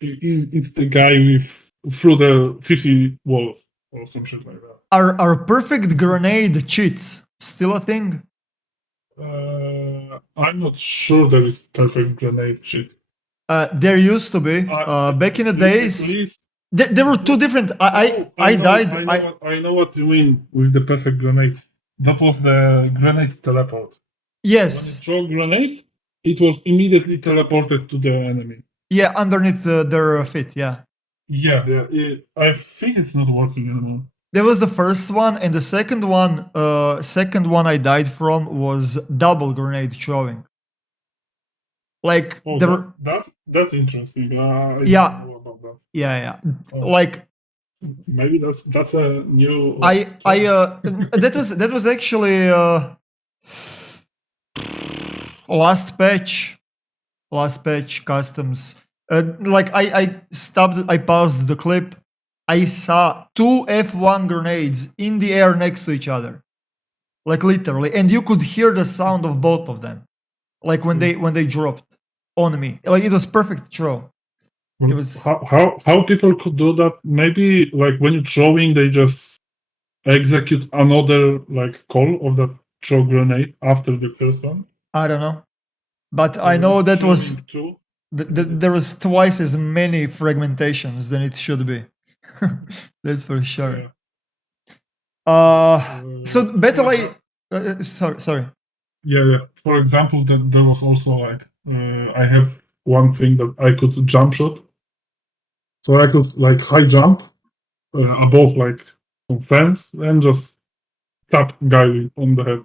the guy through the 50 walls or some shit like that. Are perfect grenade cheats still a thing? I'm not sure there is perfect grenade cheat. There used to be. Back in the days, there were two different. I know what you mean with the perfect grenade. That was the grenade teleport. Yes. When you throw grenade, it was immediately teleported to the enemy. Yeah, underneath their feet. Yeah. Yeah. I think it's not working anymore. That was the first one, and the second one I died from was double grenade throwing. Like that's interesting. I yeah. don't know about that. Yeah. Like maybe that's a new. that was actually last patch customs. Like I paused the clip. I saw two F1 grenades in the air next to each other, like literally, and you could hear the sound of both of them, like when they dropped on me. Like it was perfect throw. It was how people could do that. Maybe like when you're throwing, they just execute another like call of that throw grenade after the first one. I don't know, but I know that was there was twice as many fragmentations than it should be. That's for sure. So better sorry. Yeah. For example, there was also like I have one thing that I could jump shot. So I could like high jump above like some fence and just tap guy on the head.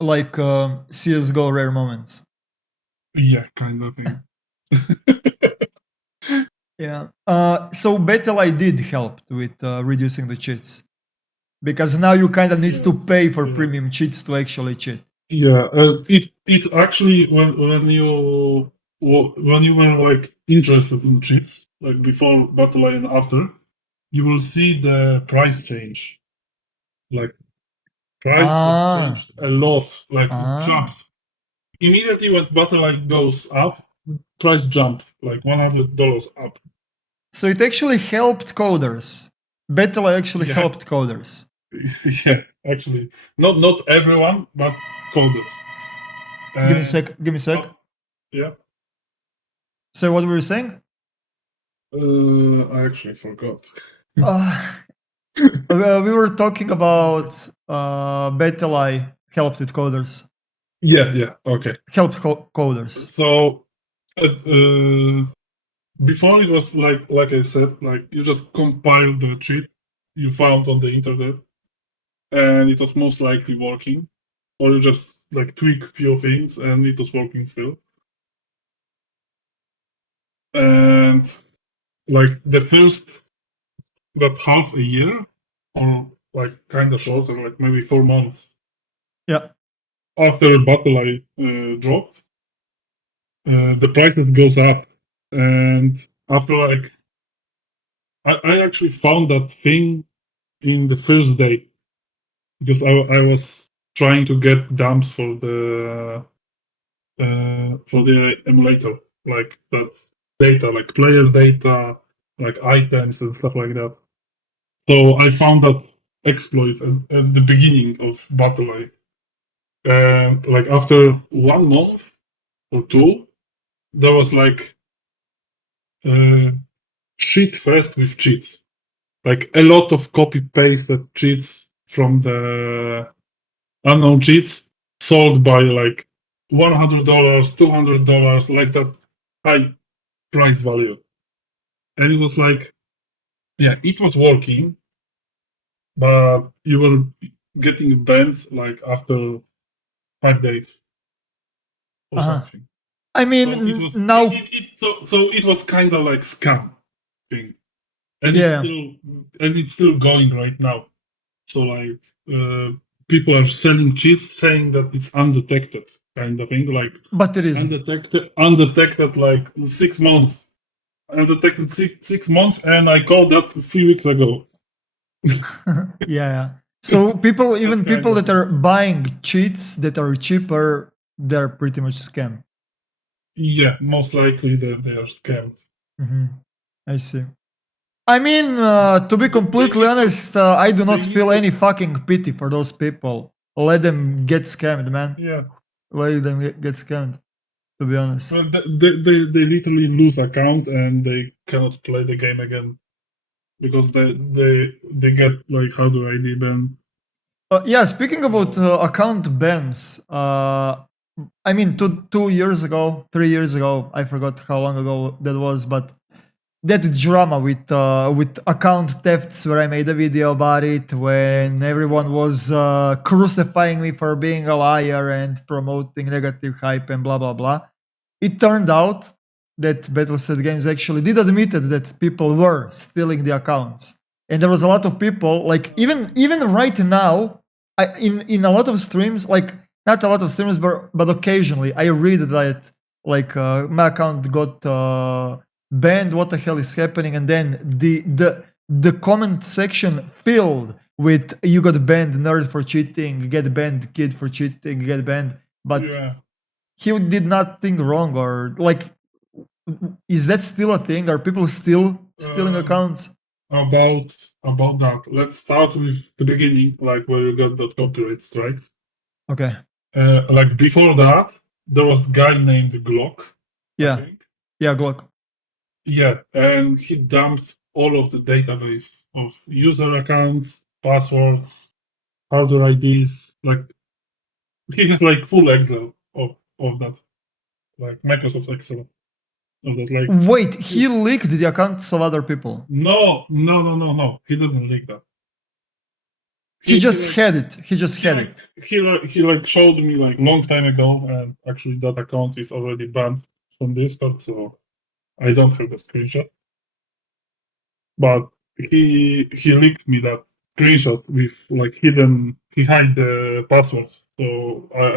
Like CSGO rare moments. Yeah, kind of thing. Yeah. So Battle.ai did help with reducing the cheats. Because now you kind of need to pay for premium cheats to actually cheat. Yeah, it actually when you were like interested in cheats, like before Battle.ai and after, you will see the price change. Like price has changed a lot. Like it jumped. Immediately when Battle.ai goes up, price jumped like $100 up. So it actually helped coders. Battle.ai actually helped coders. Yeah, actually, not everyone, but coders. Give me a sec. Yeah. So what were you saying? I actually forgot. We were talking about Battle.ai helped with coders. Yeah. Okay. Helped coders. So before it was like I said, like you just compile the cheat you found on the internet, and it was most likely working, or you just like tweak a few things and it was working still. And like the first half a year, or like kind of shorter, like maybe 4 months. Yeah. After Battle.ai dropped, the prices goes up, and after like I actually found that thing in the first day because I was trying to get dumps for the emulator, like that data, like player data, like items and stuff like that. So I found that exploit at the beginning of battle. Like after 1 month or 2, there was like cheat fest with cheats. Like a lot of copy pasted cheats from the unknown cheats sold by like $100, $200, like that high price value. And it was like, yeah, it was working, but you were getting banned like after 5 days or Uh-huh. something. I mean, So it was now, so it was kind of like scam thing, and yeah, it's still going right now. So like people are selling cheats saying that it's undetected kind of thing, like but it isn't. undetected like 6 months, undetected 6 months, and I called that a few weeks ago. Yeah. So people, even That kind people of that thing. are buying cheats that are cheaper, they're pretty much scam. Yeah, most likely that they are scammed. Hmm. I see. I mean, to be They completely need to. honest, I do They not need feel to. any fucking pity for those people. Let them get scammed, man. Yeah. Let them get scammed. To be honest. Well, they literally lose account and they cannot play the game again because they get like how do I ban. Yeah, speaking about account bans, I mean, 2 years ago, 3 years ago, I forgot how long ago that was, but that drama with account thefts where I made a video about it when everyone was crucifying me for being a liar and promoting negative hype and blah blah blah. It turned out that Battleset Games actually did admit that people were stealing the accounts, and there was a lot of people like even right now, in a lot of streams, like not a lot of streams, but occasionally I read that like my account got banned. What the hell is happening? And then the comment section filled with "you got banned, nerd for cheating, get banned, kid for cheating, get banned." But Yeah. he did nothing wrong, or like, is that still a thing? Are people still stealing accounts? About that, let's start with the beginning, like where you got that copyright strikes. Okay. Like before that, there was a guy named Glock, I Yeah. think. Yeah, Glock. Yeah, and he dumped all of the database of user accounts, passwords, hardware IDs. Like he has like full Excel of that, like Microsoft Excel of that. Like Wait, he leaked the accounts of other people. no. He doesn't leak that. He He just like had it. He just he had like it. he like showed me like long time ago, and actually that account is already banned from Discord, so I don't have the screenshot. But he leaked me that screenshot with like hidden. He hide the password, so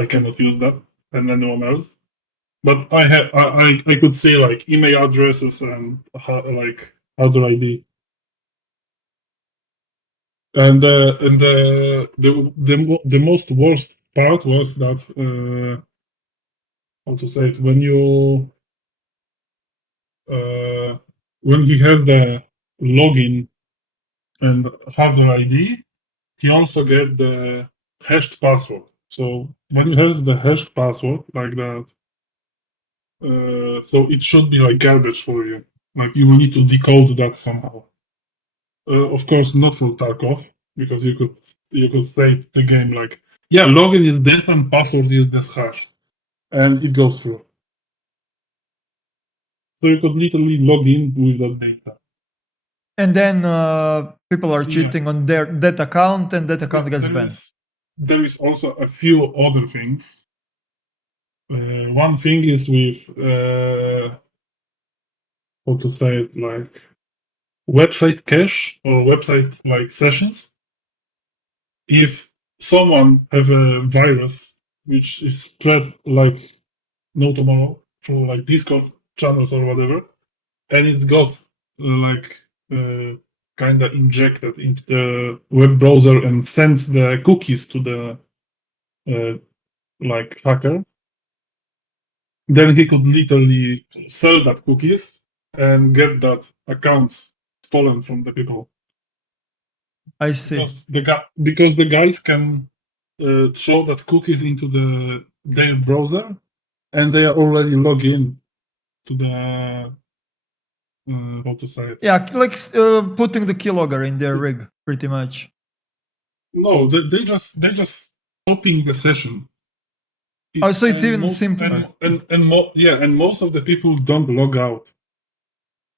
I cannot use that and anyone else. But I could see like email addresses and like other ID. And the most worst part was that how to say it, when he has the login and hardware ID, he also get the hashed password. So when you have the hashed password like that, so it should be like garbage for you. Like you will need to decode that somehow. Of course, not for Tarkov, because you could say the game like, yeah, login is this and password is this hash, and it goes through. So you could literally log in with that data. And then people are Yeah, cheating on that account, and that account gets banned. there is also a few other things. One thing is with how to say it, like website cache or website like sessions. If someone have a virus which is spread like no tomorrow through like Discord channels or whatever, and it got like kind of injected into the web browser and sends the cookies to the like hacker, then he could literally sell that cookies and get that account stolen from the people. I see. Because the guys can throw that cookies into their browser, and they are already logged in to the how to say it. Yeah, like putting the keylogger in their rig, pretty much. No, they just stopping the session. Oh, so it's And even most, simpler. and most of the people don't log out.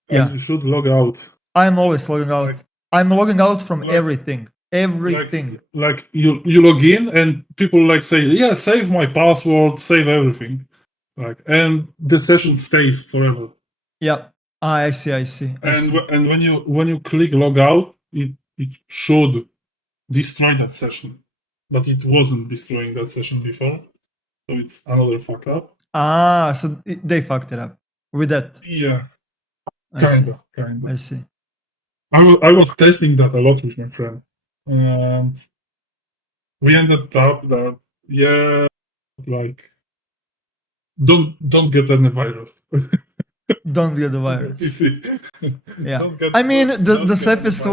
And Yeah. you should log out. I'm always logging out. Like- I'm logging out from like- everything. Everything. Like you log in and people like say, yeah, save my password, save everything. Like, and the session stays forever. Yeah. I see. I see. And when you click log out, it should destroy that session, but it wasn't destroying that session before, so it's another fuck up. Ah, so they fucked it up with that. Yeah, I see. kind I of. see. I was testing that a lot with my friend, and we ended up that like don't get any virus. Don't get the virus. Easy. Yeah. I mean, the safest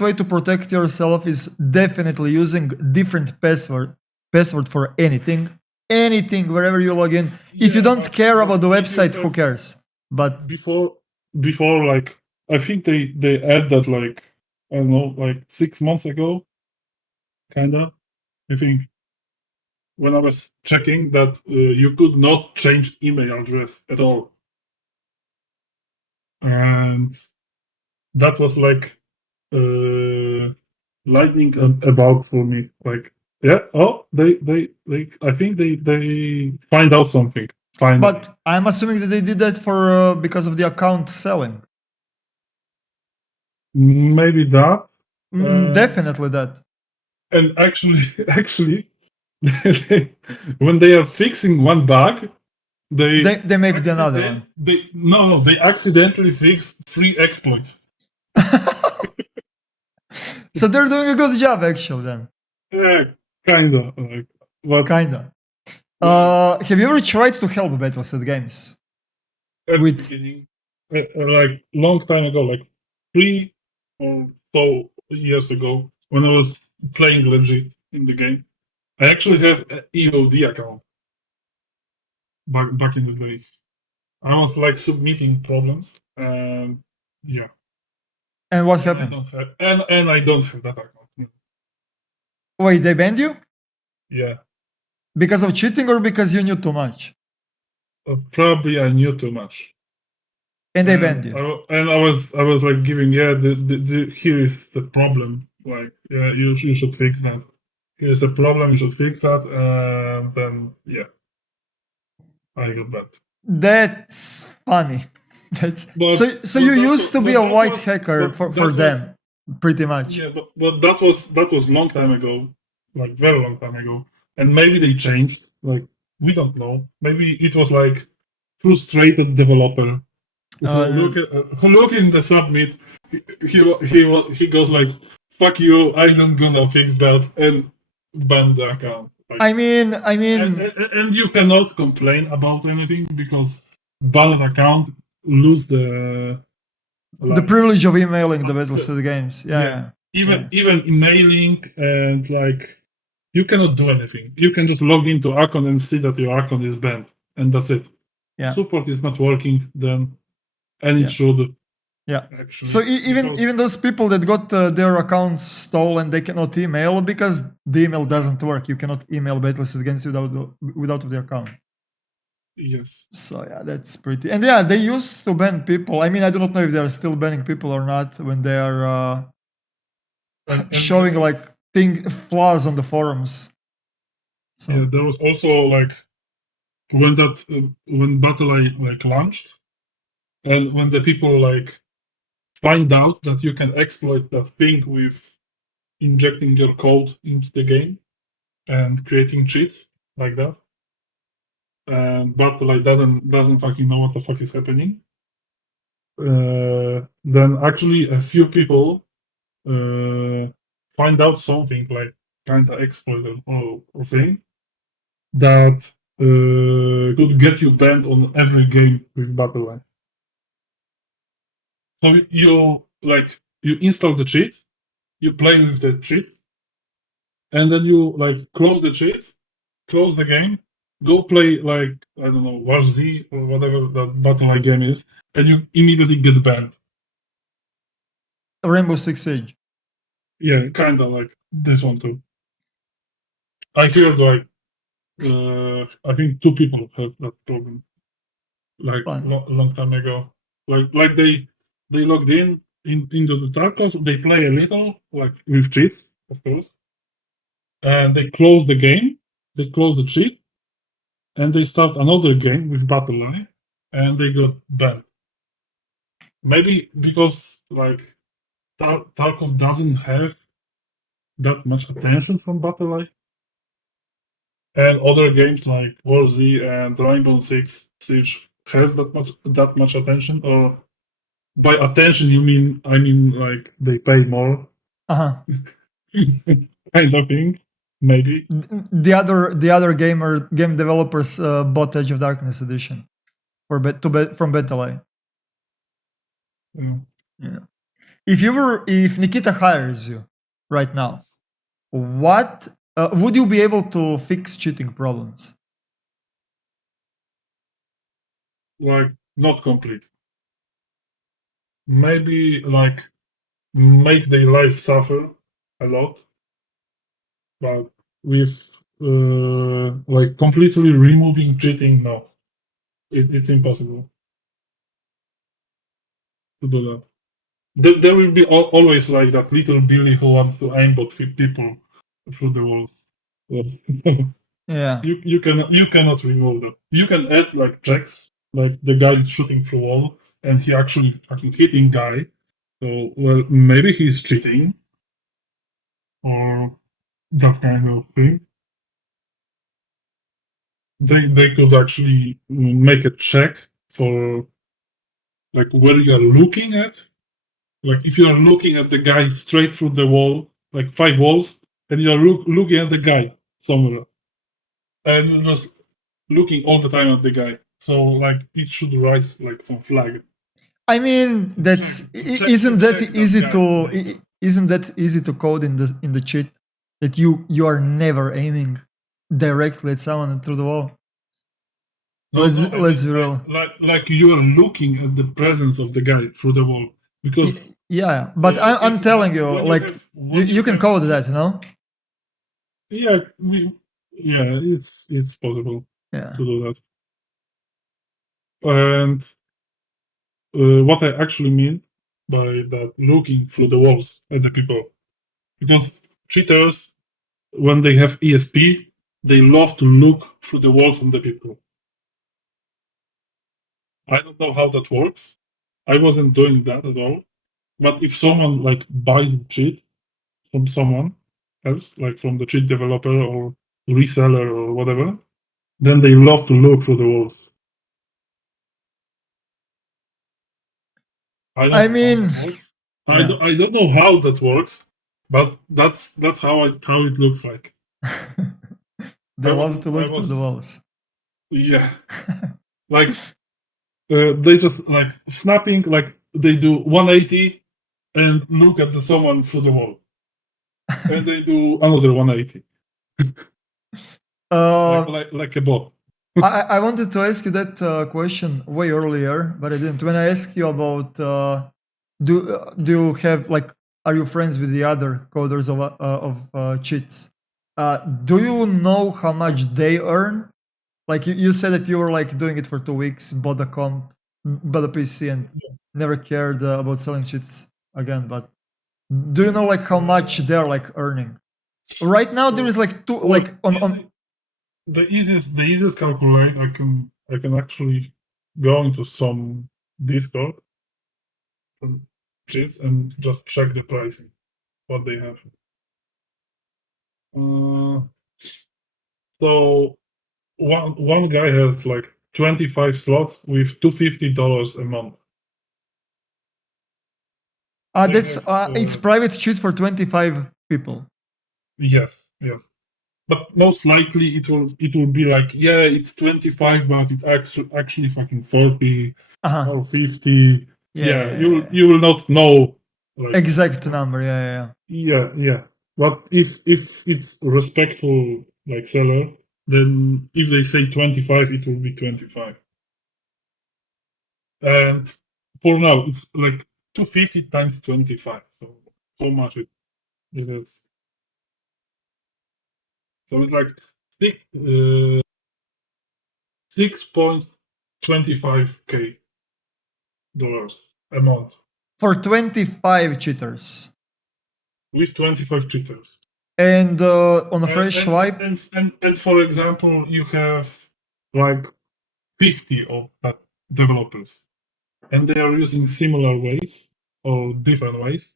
way to protect yourself is definitely using different password for anything wherever you log in. If you don't care about the website, who cares? But before like I think they add that like I don't know, like 6 months ago, kinda. I think when I was checking that you could not change email address at all, and that was like lightning about for me. Like, yeah, oh, they I think they find out something. Finally. but I'm assuming that they did that for because of the account selling. Maybe that. Definitely that. And actually, when they are fixing one bug, they make another one. They accidentally fix 3 exploits. So they're doing a good job, actually. Then. Yeah, kinda. Like, what? Kinda. Have you ever tried to help Battleset Games? At With- the beginning, like long time ago, like 3 or so years ago, when I was playing legit in the game, I actually have an EOD account. Back in the days, I was like submitting problems, and yeah. And what And I happened? don't have, I don't have that account. Wait, they banned you? Yeah, Because of cheating or because you knew too much? probably I knew too much. And they banned you. I was like giving, yeah, here is the problem. Like, yeah, you should fix that. Here's the problem. You should fix that. And then, yeah, I got that. That's funny. That's But- so you used to be a that white was- hacker but for that them, pretty much. Yeah, but that was long time ago, like very long time ago, and maybe they changed. Like, we don't know. Maybe it was like frustrated developer who look in the submit. He goes like, "Fuck you! I'm not gonna fix that," and ban the account. Like, I mean, and you cannot complain about anything because banned account lose the the privilege of emailing the Battleset Games. Yeah. Even emailing, and like you cannot do anything. You can just log into account and see that your account is banned, and that's it. Yeah. Support is not working then, and it should. Yeah. Actually, So even those people that got their accounts stolen, they cannot email because the email doesn't work. You cannot email Battleset Games without the account. Yes. So yeah, that's pretty. And yeah, they used to ban people. I mean, I do not know if they are still banning people or not when they are showing like flaws on the forums. So yeah, there was also like when Battle like launched, and when the people like find out that you can exploit that thing with injecting your code into the game and creating cheats like that. But like doesn't fucking know what the fuck is happening. Then actually a few people find out something like kind of exploit or thing that could get you banned on every game with Battle.line. So you install the cheat, you play with the cheat, and then you like close the cheat, close the game, go play like I don't know War Z or whatever that battle like game is, and you immediately get banned. Rainbow Six Siege. Yeah, kind of like this one too. I heard like I think 2 people have that problem like Fun. long time ago. Like they logged into the Tarkov, they play a little like with cheats, of course, and they close the game, they close the cheat, and they start another game with battle line, and they got banned. Maybe because like Tarkov doesn't have that much attention from battle line, and other games like War Z and Rainbow Six Siege has that much attention. Or by attention, I mean like they pay more, Uh-huh. kind of thing. Maybe. The other game developers bought Edge of Darkness edition from Betalay. Yeah. If Nikita hires you right now, what would you be able to fix cheating problems? Like not complete. Maybe like make their life suffer a lot, but with like completely removing cheating, no, it's impossible to do that. There will be always like that little Billy who wants to aimbot people through the walls. Yeah. You cannot remove that. You can add like checks, like the guy is shooting through wall and he actually fucking hitting guy. So well, maybe he's cheating or that kind of thing. They could actually make a check for like where you are looking at. Like if you are looking at the guy straight through the wall, like 5 walls, and you are looking at the guy somewhere, and you're just looking all the time at the guy. So like it should rise like some flag. I mean, isn't that easy to code in the cheat that you are never aiming directly at someone through the wall? Let's be real. Like you are looking at the presence of the guy through the wall because yeah, but I'm telling you, like you can code that, you know? Yeah, it's possible Yeah. to do that. And what I actually mean by that looking through the walls at the people, because cheaters, when they have ESP, they love to look through the walls on the people. I don't know how that works. I wasn't doing that at all. But if someone like buys the cheat from someone else, like from the cheat developer or reseller or whatever, then they love to look through the walls. I don't know how that works, but that's how it looks like. They love to look through the walls. Yeah, like they just like snapping, like they do 180 and look at someone through the wall, and they do another 180, like a bot. I wanted to ask you that question way earlier, but I didn't. When I asked you about do you have like are you friends with the other coders of cheats? Do you know how much they earn? Like you said that you were like doing it for 2 weeks, bought a PC, and never cared about selling cheats again. But do you know like how much they're like earning? Right now there is like on the easiest calculate I can actually go into some Discord cheats and just check the pricing, what they have. So one guy has like 25 slots with $250 a month. It's private cheat for 25 people. Yes. But most likely it will be like, yeah, it's 25, but it's actually fucking 40 or 50. You will not know Like, exact number. yeah. But if it's respectful like seller, then if they say 25, it will be 25. And for now, it's like 250 times 25. So how much it is? So it's like 6.25K dollars a month For 25 cheaters. with 25 cheaters. And on a fresh swipe, And for example, you have like 50 of that developers, and they are using similar ways or different ways.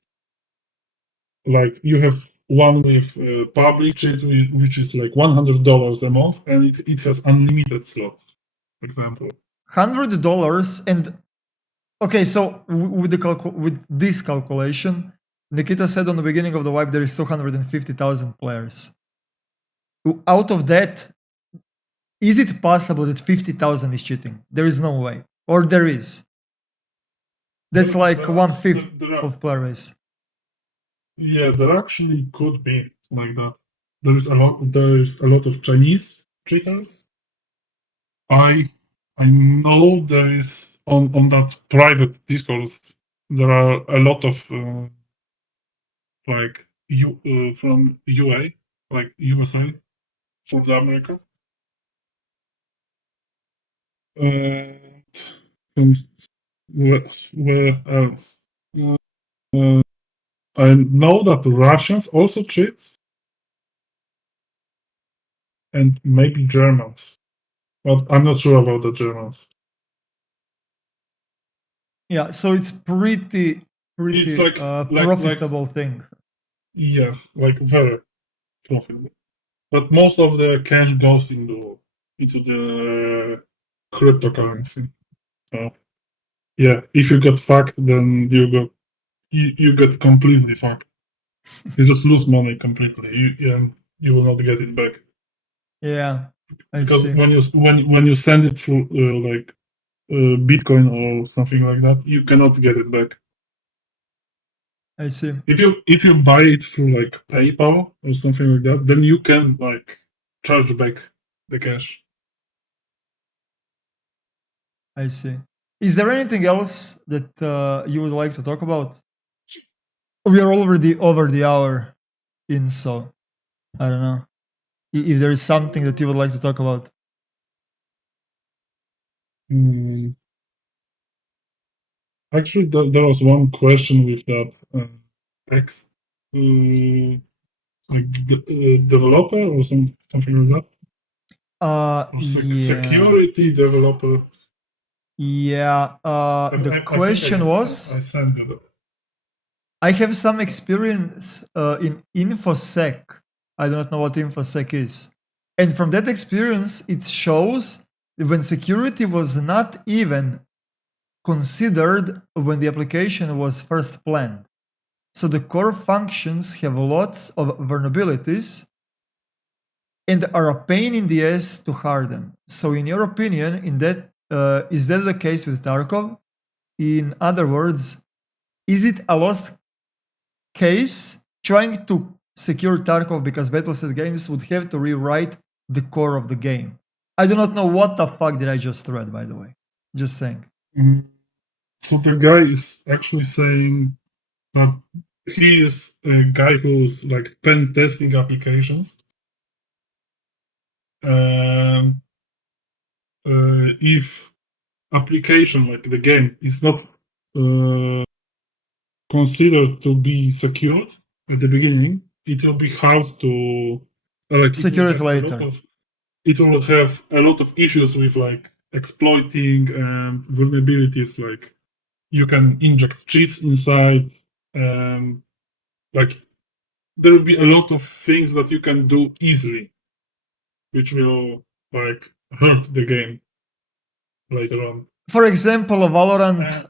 Like you have one with public cheat, which is like $100 a month, and it has unlimited slots, for example. $100 and okay, so with this calculation, Nikita said on the beginning of the wipe there is 250,000 players. Out of that, is it possible that 50,000 is cheating? There is no way, or there is. That's like 1/5 of player base. Yeah, there actually could be like that. There is a lot of Chinese cheaters. I know there is on that private Discord there are a lot of like from UA, like USA, from the America. And from where else? I know that Russians also cheat, and maybe Germans, but I'm not sure about the Germans. Yeah, so it's pretty It's like profitable thing. Yes, like very profitable. But most of the cash goes into the cryptocurrency. So yeah, if you get fucked, then you get completely fucked. You just lose money completely. You will not get it back. Yeah, I Because see. when you send it through like Bitcoin or something like that, you cannot get it back. I see. If you buy it through like PayPal or something like that, then you can like charge back the cash. I see. Is there anything else that you would like to talk about? We are already over the hour in, so I don't know if there is something that you would like to talk about. Actually, there was one question with that text, like developer or something like that. Or security developer. Yeah. The question was, I sent you that. I have some experience in InfoSec. I do not know what InfoSec is. And from that experience, it shows that when security was not even considered when the application was first planned. So the core functions have lots of vulnerabilities and are a pain in the ass to harden. So in your opinion, is that the case with Tarkov? In other words, is it a lost case trying to secure Tarkov because Battleset Games would have to rewrite the core of the game? I do not know what the fuck did I just read, by the way. Just saying. So the guy is actually saying that he is a guy who's like pen testing applications. And if application like the game is not considered to be secured at the beginning, it will be hard to secure it later. It will have a lot of issues with like exploiting and vulnerabilities. Like you can inject cheats inside, and like there will be a lot of things that you can do easily, which will like hurt the game later on. For example, Valorant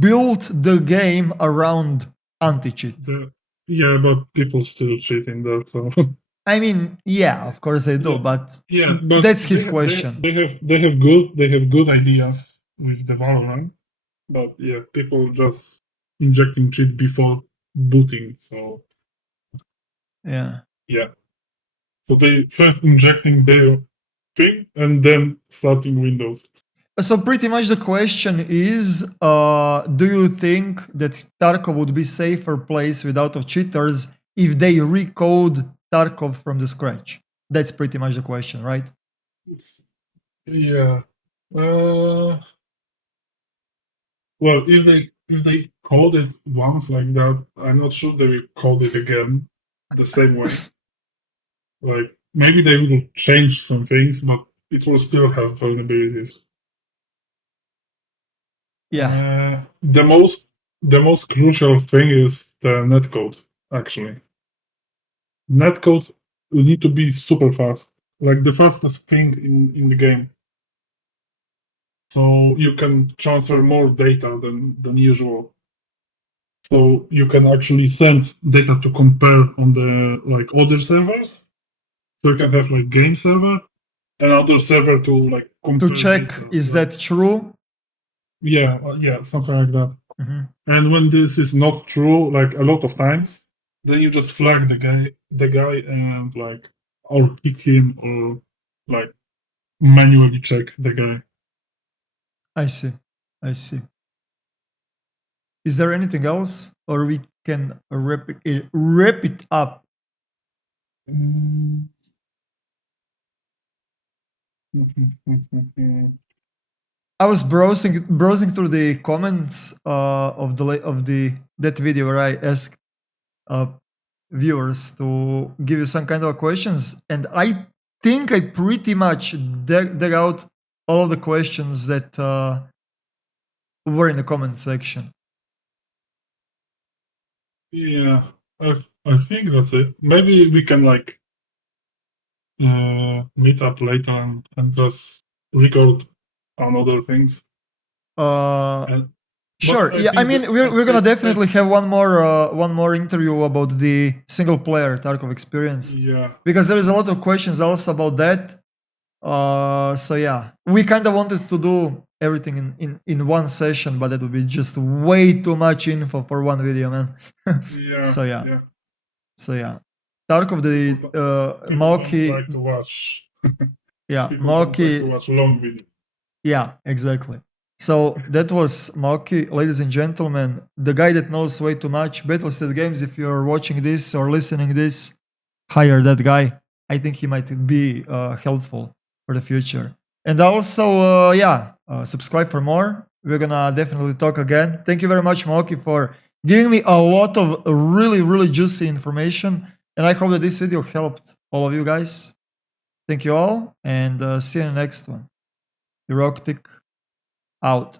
built the game around anti-cheat. Yeah, but people still cheat in that. So. I mean, yeah, of course they do, but that's his question. They have good ideas with the Valorant, but yeah, people just injecting cheat before booting. So Yeah. So they first injecting their thing and then starting Windows. So pretty much the question is, do you think that Tarkov would be safer place without of cheaters if they recode Tarkov from the scratch? That's pretty much the question, right? Yeah. Well, if they code it once like that, I'm not sure they will code it again the same way. Like maybe they will change some things, but it will still have vulnerabilities. Yeah. The most crucial thing is the netcode. Actually, netcode will need to be super fast, like the fastest thing in the game. So you can transfer more data than usual. So you can actually send data to compare on the like other servers. So you can have like game server and other server to like compare To check, data. is Like, that true? yeah, something like that. Mm-hmm. And when this is not true, like a lot of times, then you just flag the guy, and like or kick him or like manually check the guy. I see. I see. Is there anything else, or we can wrap it up? Mm. I was browsing through the comments of the that video where I asked viewers to give you some kind of questions, and I think I pretty much dug out all of the questions that were in the comment section. Yeah, I think that's it. Maybe we can like meet up later and just record on other things. And, Sure. Yeah. I mean, we're gonna definitely have one more interview about the single player Tarkov experience. Yeah. Because there is a lot of questions also about that. So yeah, we kind of wanted to do everything in one session, but that would be just way too much info for one video, man. Yeah. So yeah. Yeah. So yeah, Tarkov the People Maoci. don't like to watch. Yeah, People don't like to Maoci. watch long videos. Yeah, exactly. So that was Maoci, ladies and gentlemen, the guy that knows way too much. Battlestate Games, if you're watching this or listening this, hire that guy. I think he might be helpful for the future. And also, subscribe for more. We're gonna definitely talk again. Thank you very much, Maoci, for giving me a lot of really, really juicy information. And I hope that this video helped all of you guys. Thank you all, and see you in the next one. Eroktic out.